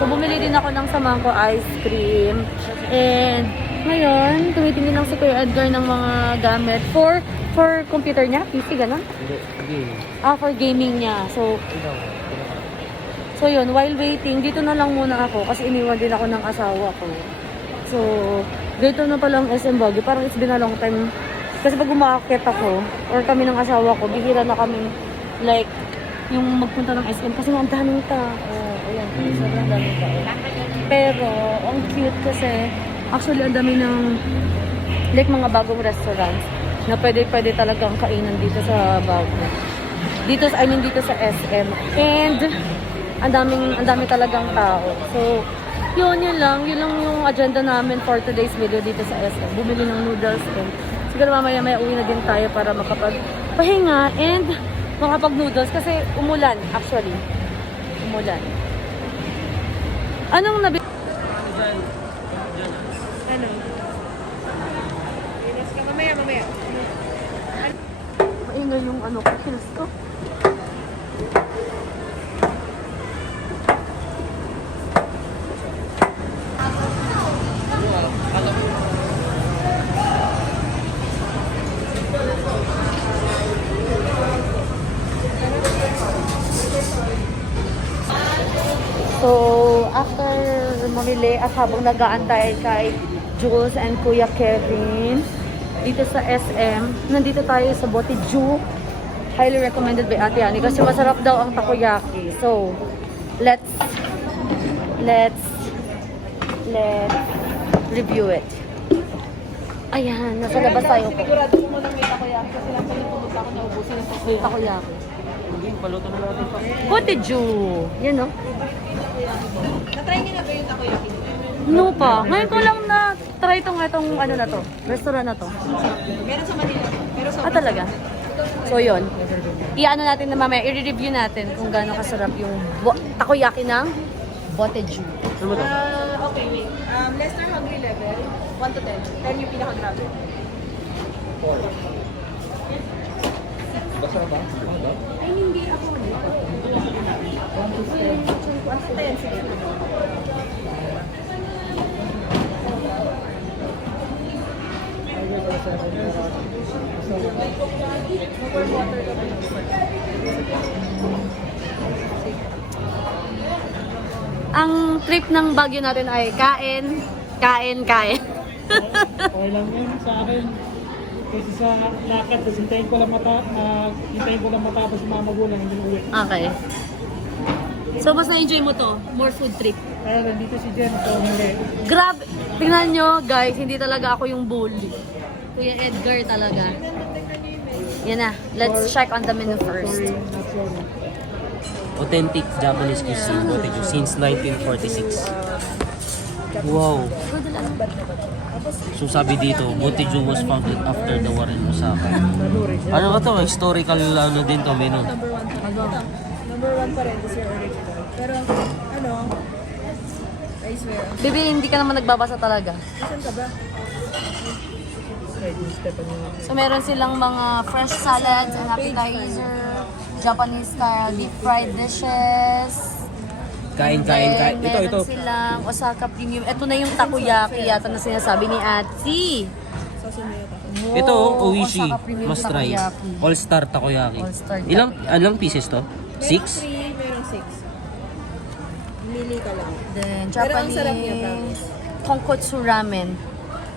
So, bumili din ako ng samangko ice cream. And, ngayon, tumitingin lang si Kuya Edgar ng mga gamit for computer niya, PC, gano'n? Hindi. For gaming niya. So yun, while waiting, dito na lang muna ako kasi iniwan din ako ng asawa ko. So, dito na palang SM Baguio. Parang it's been a long time. Kasi pag umakit ako, or kami ng asawa ko, bihira na kami, like, yung magpunta ng SM kasi nga ang daming tao. Ayan, sobrang daming tao. Pero, ang cute kasi, actually, ang dami ng, like, mga bagong restaurants na pwede talagang kainan dito sa Baguio. Dito sa SM. And, ang dami talagang tao. So, yun lang yung agenda namin for today's video dito sa SM. Bumili ng noodles and siguro mamaya uwi na din tayo para makapagpahinga and makapag-noodles kasi umulan, actually. Umulan. Anong nabi... Ano? Inas ka mamaya. Maingay yung kills ko. So, after mamili at habang nag-aantay kay Jules and Kuya Kevin dito sa SM, nandito tayo sa Boteju. Highly recommended by Ate Ani kasi masarap daw ang takoyaki. So, let's review it. Ayan, nasa labas tayo po. Sigurado ko muna may takoyaki kasi lang pala pumunta ako na ubusin yung Takoyaki. Hindi, paluto na natin pa. Boteju. Yan, no? Na-try niyo na ba yung takoyaki? No pa. Ngayon ko lang na try itong na to. Restaurant na to. Meron sa Manila. Pero sa Talaga? So, yun. I-ano natin na mamaya, i-review natin kung gaano kasarap yung takoyaki ng Boteju. Ano ba ito? Okay, wait. Lester hungry level, 1 to 10. 10 yung pinaka-grabe. Ay, hindi ako. 1 to 10. Sige. Ang trip ng Baguio natin ay kain. Okay lang yun sa akin. Kasi sa lakad, kasi hintayin ko lang matapos yung mga magulang, hindi uwi. Okay. So, mas na-enjoy mo to? More food trip? Kaya nandito si Jen, so hindi. Grabe! Tingnan nyo, guys, hindi talaga ako yung bully. Kuya Edgar talaga. Yan na. Let's check on the menu first. Authentic Japanese cuisine, Boteju, since 1946. Wow. So sabi dito, Boteju was founded after the war in Osaka. Ano ka to? Historical din to, menu. Number 1 pa rin, this your original. Pero, I swear. Baby, hindi ka naman nagbabasa talaga. Saan ka ba? So, meron silang mga fresh salads and appetizer, Japanese style deep fried dishes. Kain. Then, Ito. meron silang Osaka Premium. Ito na yung takoyaki yata na sinasabi ni Ate. Sashimi yata. Ito, Oishi. Osaka Premium Must try. Takoyaki. All-star takoyaki. All-star Ilang pieces to? 6? Merong 3, merong 6. Mili ka lang. Then, Pero ang Japanese sarap niya, promise. tonkotsu ramen.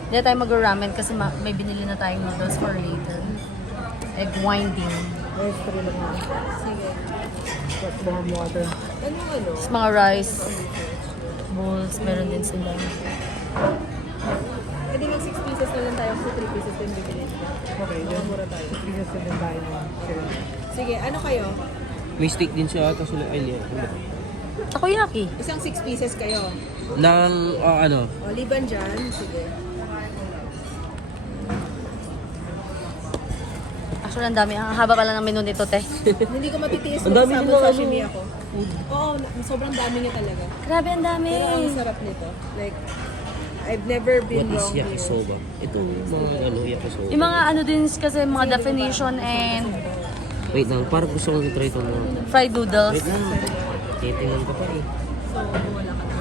Hindi na tayo mag-ramen kasi may binili na tayong noodles for later. Egg winding. Sige. water. Ano? Tapos mga rice bowls, meron din sila. Pwede mag 6 pieces na lang tayo kasi 3 pieces din bibili. Okay, then Mura tayo. pieces na din tayo ng chicken. Sige, ano kayo? May steak din siya ata sila. Ay, Takoyaki. Isang 6 pieces kayo. ng ano? O, liban dyan. Sige. Actually, ang dami. Ang haba pala ng menu nito, te. Hindi ko matitiis Ang kung dami kasama nila, sashimi ano? ako. Oo, sobrang dami niya talaga. Grabe, ang dami. Pero ang sarap nito. Like, I've never been What is wrong here. yakisoba? Ito, mga ano, yakisoba. Yung mga ano din kasi mga definition and Wait lang, parang gusto kong try itong mga... fried noodles. Wait lang. Titingnan ko pa eh. So, wala ka na.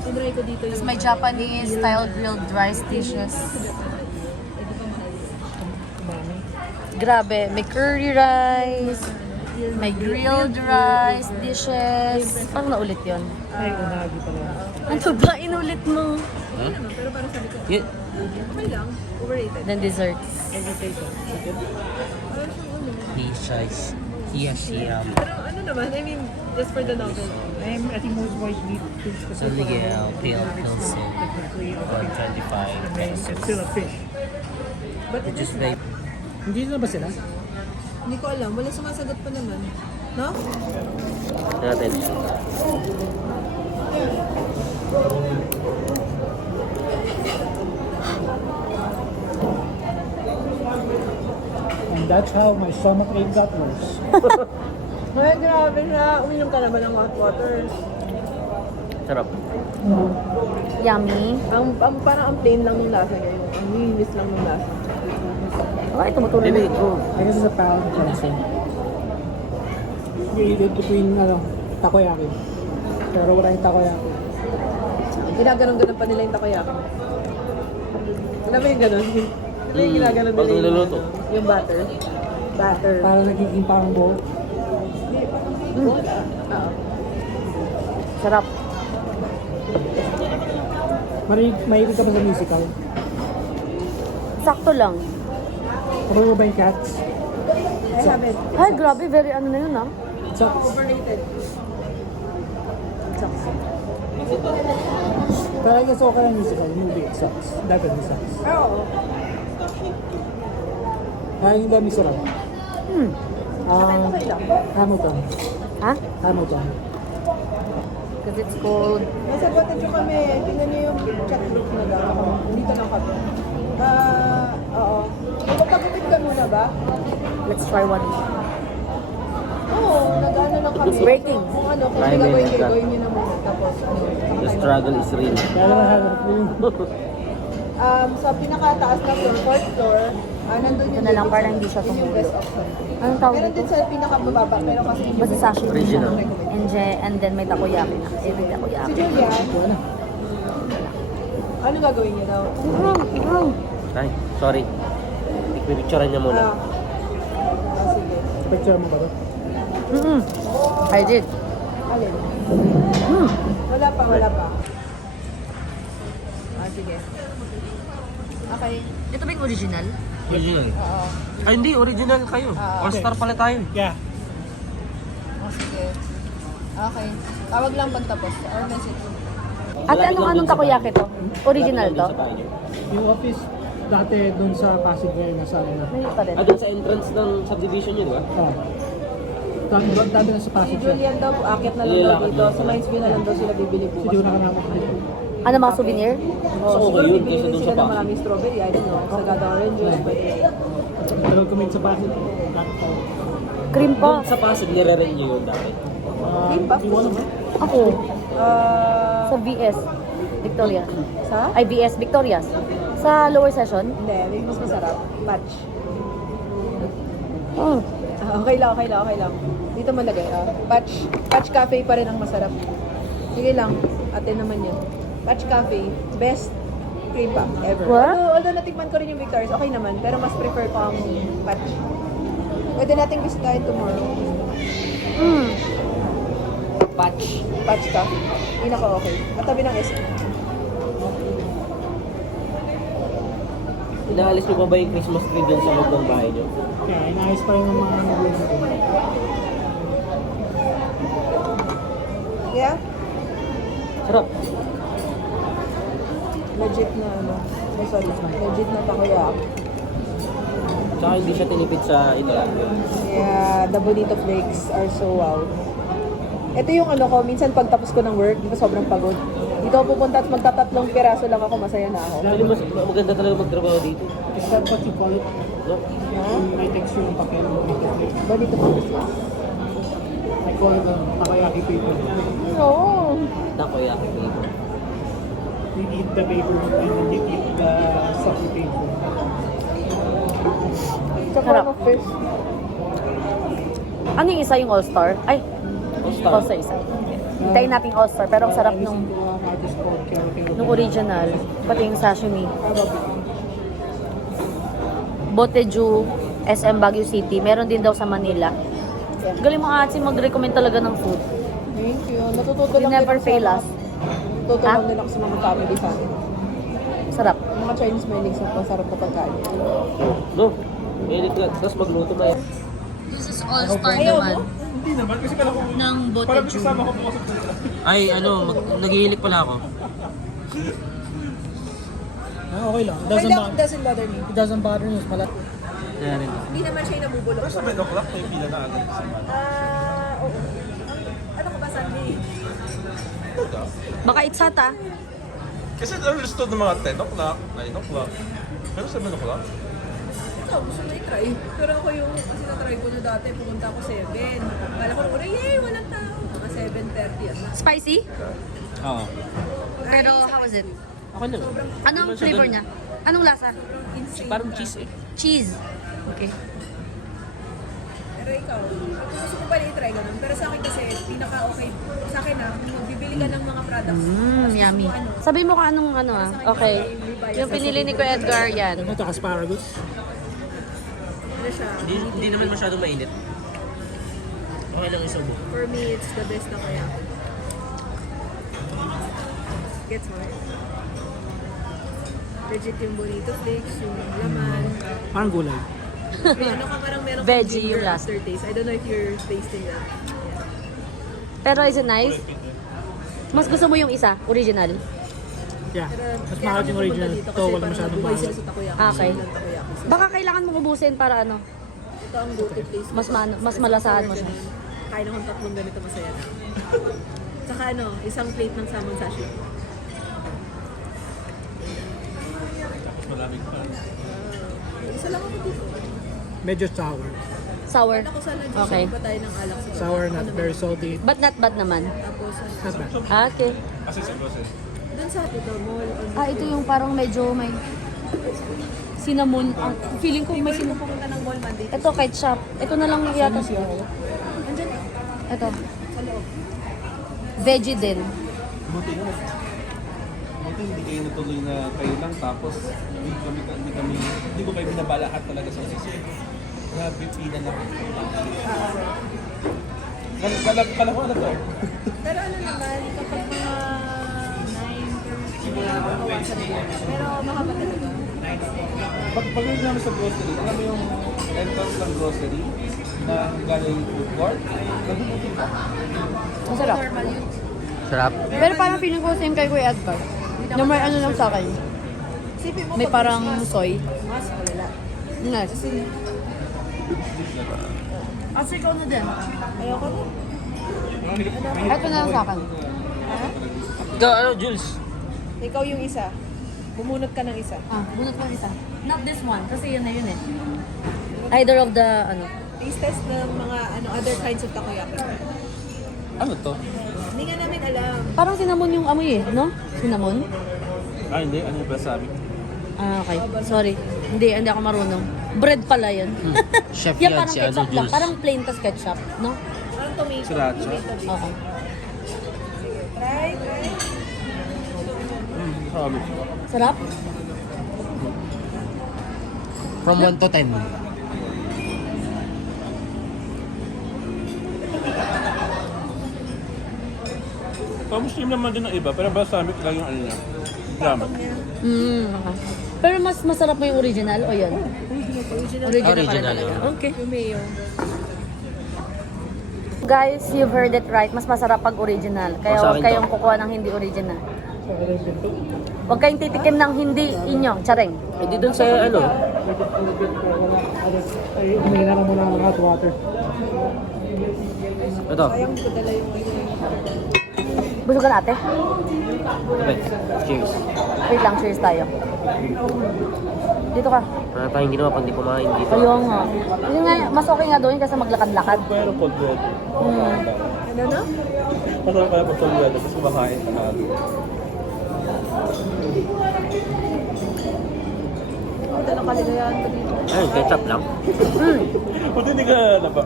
Tinry ko dito Tapos yung... may Japanese style grilled rice dishes. Grabe, may curry rice, may grilled rice dishes. Parang naulit yun. Ay, unagi pala. Ano ba? Inulit mo. Ha? Pero parang sabi ko, Yeah. okay lang. Overrated. Then desserts. Hiyashiyam. Pero ano naman, I mean, just for the novelty. I think most white meat fish kasi San Miguel, Pale Pilsen. technically For 25 it's pesos. still a fish. But it Which is is like... Hindi na ba sila? Hindi ko alam. Wala sumasagot pa naman. No? Natin. And that's how my stomach ache got worse. Ay, grabe na. Uminom ka na ba ng hot water? Sarap. Yummy. Parang ang plain lang yung lasa niya. Ang linis lang yung lasa. Okay, tumutulong na. I guess it's a pound also. You eat it between takoyaki. Pero wala yung takoyaki. Ginaganon-ganon pa nila yung takoyaki. Alam mo yung ganon? Ano yung ginaganon nila Pag niluluto. yung butter? Butter. Parang nagiging parang bowl. Oo. Sarap. Mahilig ka ba sa musical? Sakto lang. Kapag mo ba yung Cats? I haven't. Ay, grabe. Very ano na yun, ah. Sucks. Overrated. Sucks. Pero I guess okay lang musical. Movie, it sucks. Definitely sucks. Oo. Kaya yung dami sarap. Okay lang. Hamilton. Ha? Hamilton. Because it's cold. Nasa Batancho kami. Tingnan niyo yung chat group na daw. Dito lang kami. Oo. Magpagupit ka muna ba? Let's try one. Oo, nag-ano lang kami. Breaking. Kung ano, kung Try hindi gagawin minutes kayo, lang. gawin nyo na muna. Tapos, The struggle is real. Kaya naman Hamilton. sa pinakataas na floor, fourth floor, nandun yung Ito na lang, living parang room. hindi siya Yun yung tumulo. best option. Anong tawag Meron din dito? sa pinakabababa, pero kasi yung Basta sashimi. Original. And then may takoyaki na. Eh, may Si takoyaki. Julian, ano gagawin niyo daw? Ay, sorry. Pipicturean niya muna. Sige. Picture mo ba ito? I did. Alin? Wala pa. Sige. Okay. Ito ba yung original? Original. Oo. Ay, hindi. Original kayo. All-star pala tayo. Yeah. Sige. Okay. Tawag lang pagtapos. Or message. Ate, anong takoyaki to? Original to? Yung office dati doon sa Pasig Way nasa ano. May pa rin. Doon sa entrance ng subdivision yun, di ba? Dati na sa Si Pasig siya. Julian daw, akit na lang daw dito. Sa Mines View na lang daw sila bibili Si bukas. Joe nakanamak dito. Ano mga souvenir? Oh, So, siguro okay yun, bibili kaysa din dun sila sa ng Pasig. maraming strawberry. I don't know. Sagada oranges. But, Pero kumit sa Pasig. Cream pa. Sa Pasig, nire-renew yun dati. Cream puff? Ako. Ah, Sa VS. Victoria. sa? Ay, VS Victorias. Sa lower session? Hindi, may mas masarap. Batch. Oh. Okay lang. Dito malagay. Patch Cafe pa rin ang masarap. Sige lang. Ate naman yun. Patch Cafe. Best cream pa, ever. What? Although natikman ko rin yung Victoria's, okay naman. Pero mas prefer ko ang patch. Pwede natin bisitahin tomorrow. Patch. Patch ka. Pinaka-okay. Katabi ng SM. Inaalis mo ba ba yung Christmas tree dun sa loob ng bahay niyo? Kaya inayos pa yung mga Yeah? Sarap. Legit na ano. Sorry. Legit na takoyaki. Tsaka hindi siya tinipid sa ito. Yeah, the bonito flakes are so wow. Ito yung ano ko, minsan pagtapos ko ng work, dito sobrang pagod. Dito ako pupunta at magtatatlong piraso lang ako, masaya na ako. Actually, mas maganda talaga magtrabaho dito. Is that what you call it? No? May texture yung papel. Bonito flakes. I call it takoyaki paper. No. Takoyaki flavor. You eat the paper and then you eat the supper paper. Tsaka ako first. Ano yung isa yung All-Star? Ay, All-Star. All-Star isa. Hintayin natin All-Star, pero ang sarap nung original. Pati yung sashimi. Boteju, SM Baguio City. Meron din daw sa Manila. Galing mo Atsi mag-recommend talaga ng food. Thank you. Natututo You lang never din ako fail sa us. Natututo Ha? lang din ako sa mga family sa amin. Sarap. Yung mga Chinese mailings na masarap na pagkain. No? Mainit ka. Tapos magluto na yan. This is All-Star naman. Hindi naman, kasi kala ko Ng Boteju. ko po sa Ay, ano, naghihilik pala ako. okay lang. Okay lang, doesn't bother me. It doesn't bother me. Yan rin. Hindi naman siya yung nabubulok. Sa 7 o'clock, may pila na agad. Oo. Ano ka ba, Sunday? Baka itsata. Kasi understood ng mga 10 o'clock, 9 o'clock. Pero 7 o'clock? Ikaw, gusto mo i-try. Pero ako yung, kasi na-try ko na dati, pumunta ako 7. Kala ko na, yay, walang tao. Mga 7:30 yan. Spicy? Oo. Pero how is it? Okay lang. Anong flavor niya? Anong lasa? Insane. Parang cheese eh. Cheese. Okay. Pero ikaw, kung gusto ko pala i-try ganun. Pero sa akin kasi, pinaka-okay. Sa akin kung magbibili ka ng mga products. tapos Yummy. gusto mo ano, Sabi mo ka anong ano ah. Okay. Yung pinili ni Kuya Edgar yan. Ito, asparagus. ano siya. Hindi naman masyadong mainit. Okay lang isang buo. For me, it's the best na kaya. Gets mo? Legit yung bonito flakes, yung laman. Parang gulay. May ano ka parang meron kang Veggie ginger yung lasa. aftertaste. I don't know if you're tasting that. Pero is it nice? Mas gusto mo yung isa, original? Yeah. Pero Mas kaya mahal kami yung pumunta original. dito Ito, kasi wala parang masyadong nabuhay mahal. sila sa takoyaki. Okay. Ng takoyaki. So, Baka kailangan mong ubusin para ano, ito ang go-to place. mas malasahan mo siya. Kain akong 3 ganito, masaya na. Tsaka ano, isang plate ng salmon sashimi. Tapos malamig pa. Isa lang ako dito. Medyo sour. Sour. Ako sana Okay. pa tayo ng alak sa Sour, not very salty. But not bad naman. Tapos, Not bad. Okay. Kasi sa grocery. dun sa Tito Mall. Ito yung parang medyo may cinnamon. Feeling ko may cinnamon. Pumunta ng mall Monday. Ito ketchup. Ito na lang yata siya. Andyan, Ito. sa loob. Veggie din. Buti nga. Buti hindi kayo natuloy na kayo lang tapos hindi ko kayo binabalahat talaga sa sisi. Grabe, pila na. Kala ko ano to eh. Pero ano naman, kapag mga 9, hindi na mabawasan nila. Pero mahaba talaga. Pag namin sa grocery, alam mo yung entrance ng grocery na galing food court, nagbubuti ka. Masarap. Normal yun. Sarap. Pero parang feeling ko same kay Kuya Edgar. Na may ano lang sa akin. Isipin mo, May pag parang Christmas, soy. Mas wala. Nice. Kasi ikaw na din. Ayoko na. Ito na lang sa akin. Ikaw, ano, Jules? Ikaw yung isa. Bumunot ka ng isa. Bunot mo isa. Not this one, kasi yun na yun eh. Either of the, ano. Taste test ng mga other kinds of takoyaki. Ano to? Hindi nga namin alam. Parang cinnamon yung amoy eh, no? Cinnamon? Ah, hindi. Ano yung sabi? Okay. Sorry. Hindi ako marunong. Bread pala yun. Chef Yan yan parang si ano, ketchup lang. Jules. Parang plain tas ketchup, no? Parang tomato. Sriracha. Tomato base. Okay. Try. Promise. Sarap? From 1 to 10. Pa-Muslim naman din ng iba, pero balsamic lang yung ano niya. Drama. Okay. Pero mas masarap mo yung original o yun? Original pa rin Original. talaga. Okay. Yung mayo. Guys, you've heard it right. Mas masarap pag original. Kaya Oh, sa huwag akin kayong kukuha ng hindi original. Huwag kayong titikim ng hindi inyong. Tsareng. Hindi dun sa ano. Umiilan mo ng hot water. Ito. Sayang ko dala yung Busog ka natin? Okay. Cheers. Wait lang, cheers tayo. Dito ka. Wala tayong ginawa pag di kumain dito. Ayun nga. Yun nga, mas okay nga doon kasi maglakad-lakad. Pero cold weather. Ano na? Masarap kaya pag cold weather kasi kumakain ka na. Dala kaligayahan ko dito. Ayun, ketchup lang. Buti hindi ka na ba?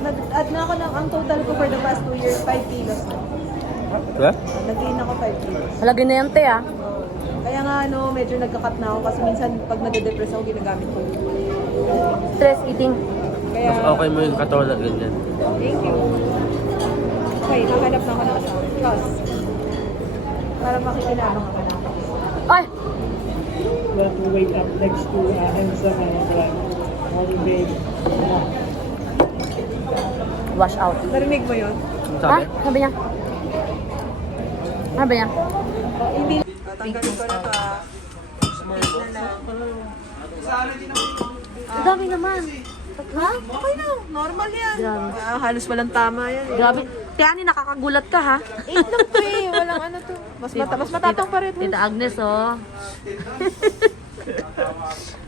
Nag-add na ako ng, ang total ko for the past 2 years, 5 kilos na. Diba? Nag-gain ako 5 kilos. Halagay na yan, te, ah. Kaya nga ano, medyo nagka-cut na ako kasi minsan pag nade-depress ako, ginagamit ko. Stress eating. Kaya, Mas okay mo yung katawan na ganyan. thank you. Okay, nakahanap na ako ng asawa. Plus, para makikinabang ako na. Ay! We have to wait up next to Enza and Morning Babe. Wash out. Narinig mo yun? Ha? Sabi niya? Sabi niya? Hindi. Tatanggalin ko na to ah. Ang dami naman. Ha? Okay na, normal yan. Grabe. Halos walang tama yan. Grabe. Tiani, nakakagulat ka, ha? 8 lang to eh, walang ano to. Mas matatang pa rin. Tita Agnes, oh.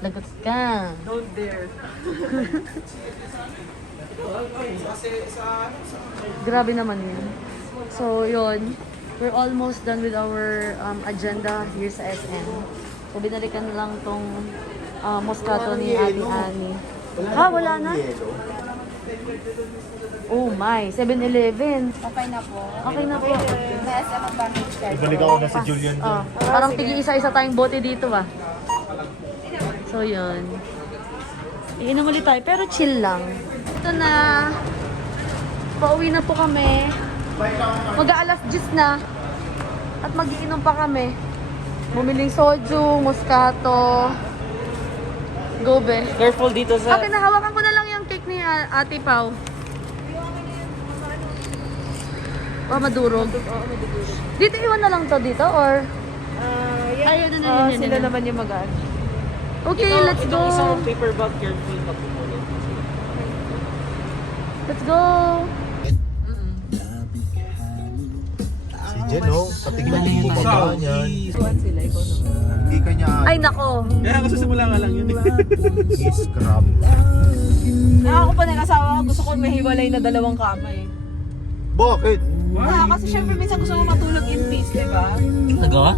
Lagot ka. Don't dare. Grabe naman yun. So, yun. We're almost done with our agenda here sa SM. So, binalikan na lang tong Moscato ni Ate Annie. Ha, wala na? Oh my, 7-Eleven. Okay na po. Okay na po. Sa SM ang bandage card. Ibalik ako na si Julian. Parang tigi isa-isa tayong bote dito ba? So yun. Iinom ulit tayo, pero chill lang. Ito na. Pauwi na po kami. Mag-aalas 10 na. At magiinom pa kami. Bumiling soju, moscato, gobe. Careful dito sa... Akin na, hawakan ko na lang yung cake ni Ate Pau. Madurog. Dito iwan na lang to dito or? Ayun na. Sila naman yung mag-ano. Okay, let's go. Itong isang paper bag, careful pa po ulit. Let's go. Si Jen, no? Patignan yung bumaba niyan. Sila, ikaw naman. Hindi ka niya Ay, nako. Kaya ako sa simula nga lang yun. i-scrub. Ako pa nag-asawa ko, gusto ko may hiwalay na 2 kama eh. Bakit? Kasi syempre minsan gusto mo matulog in peace, di ba? Nagawa?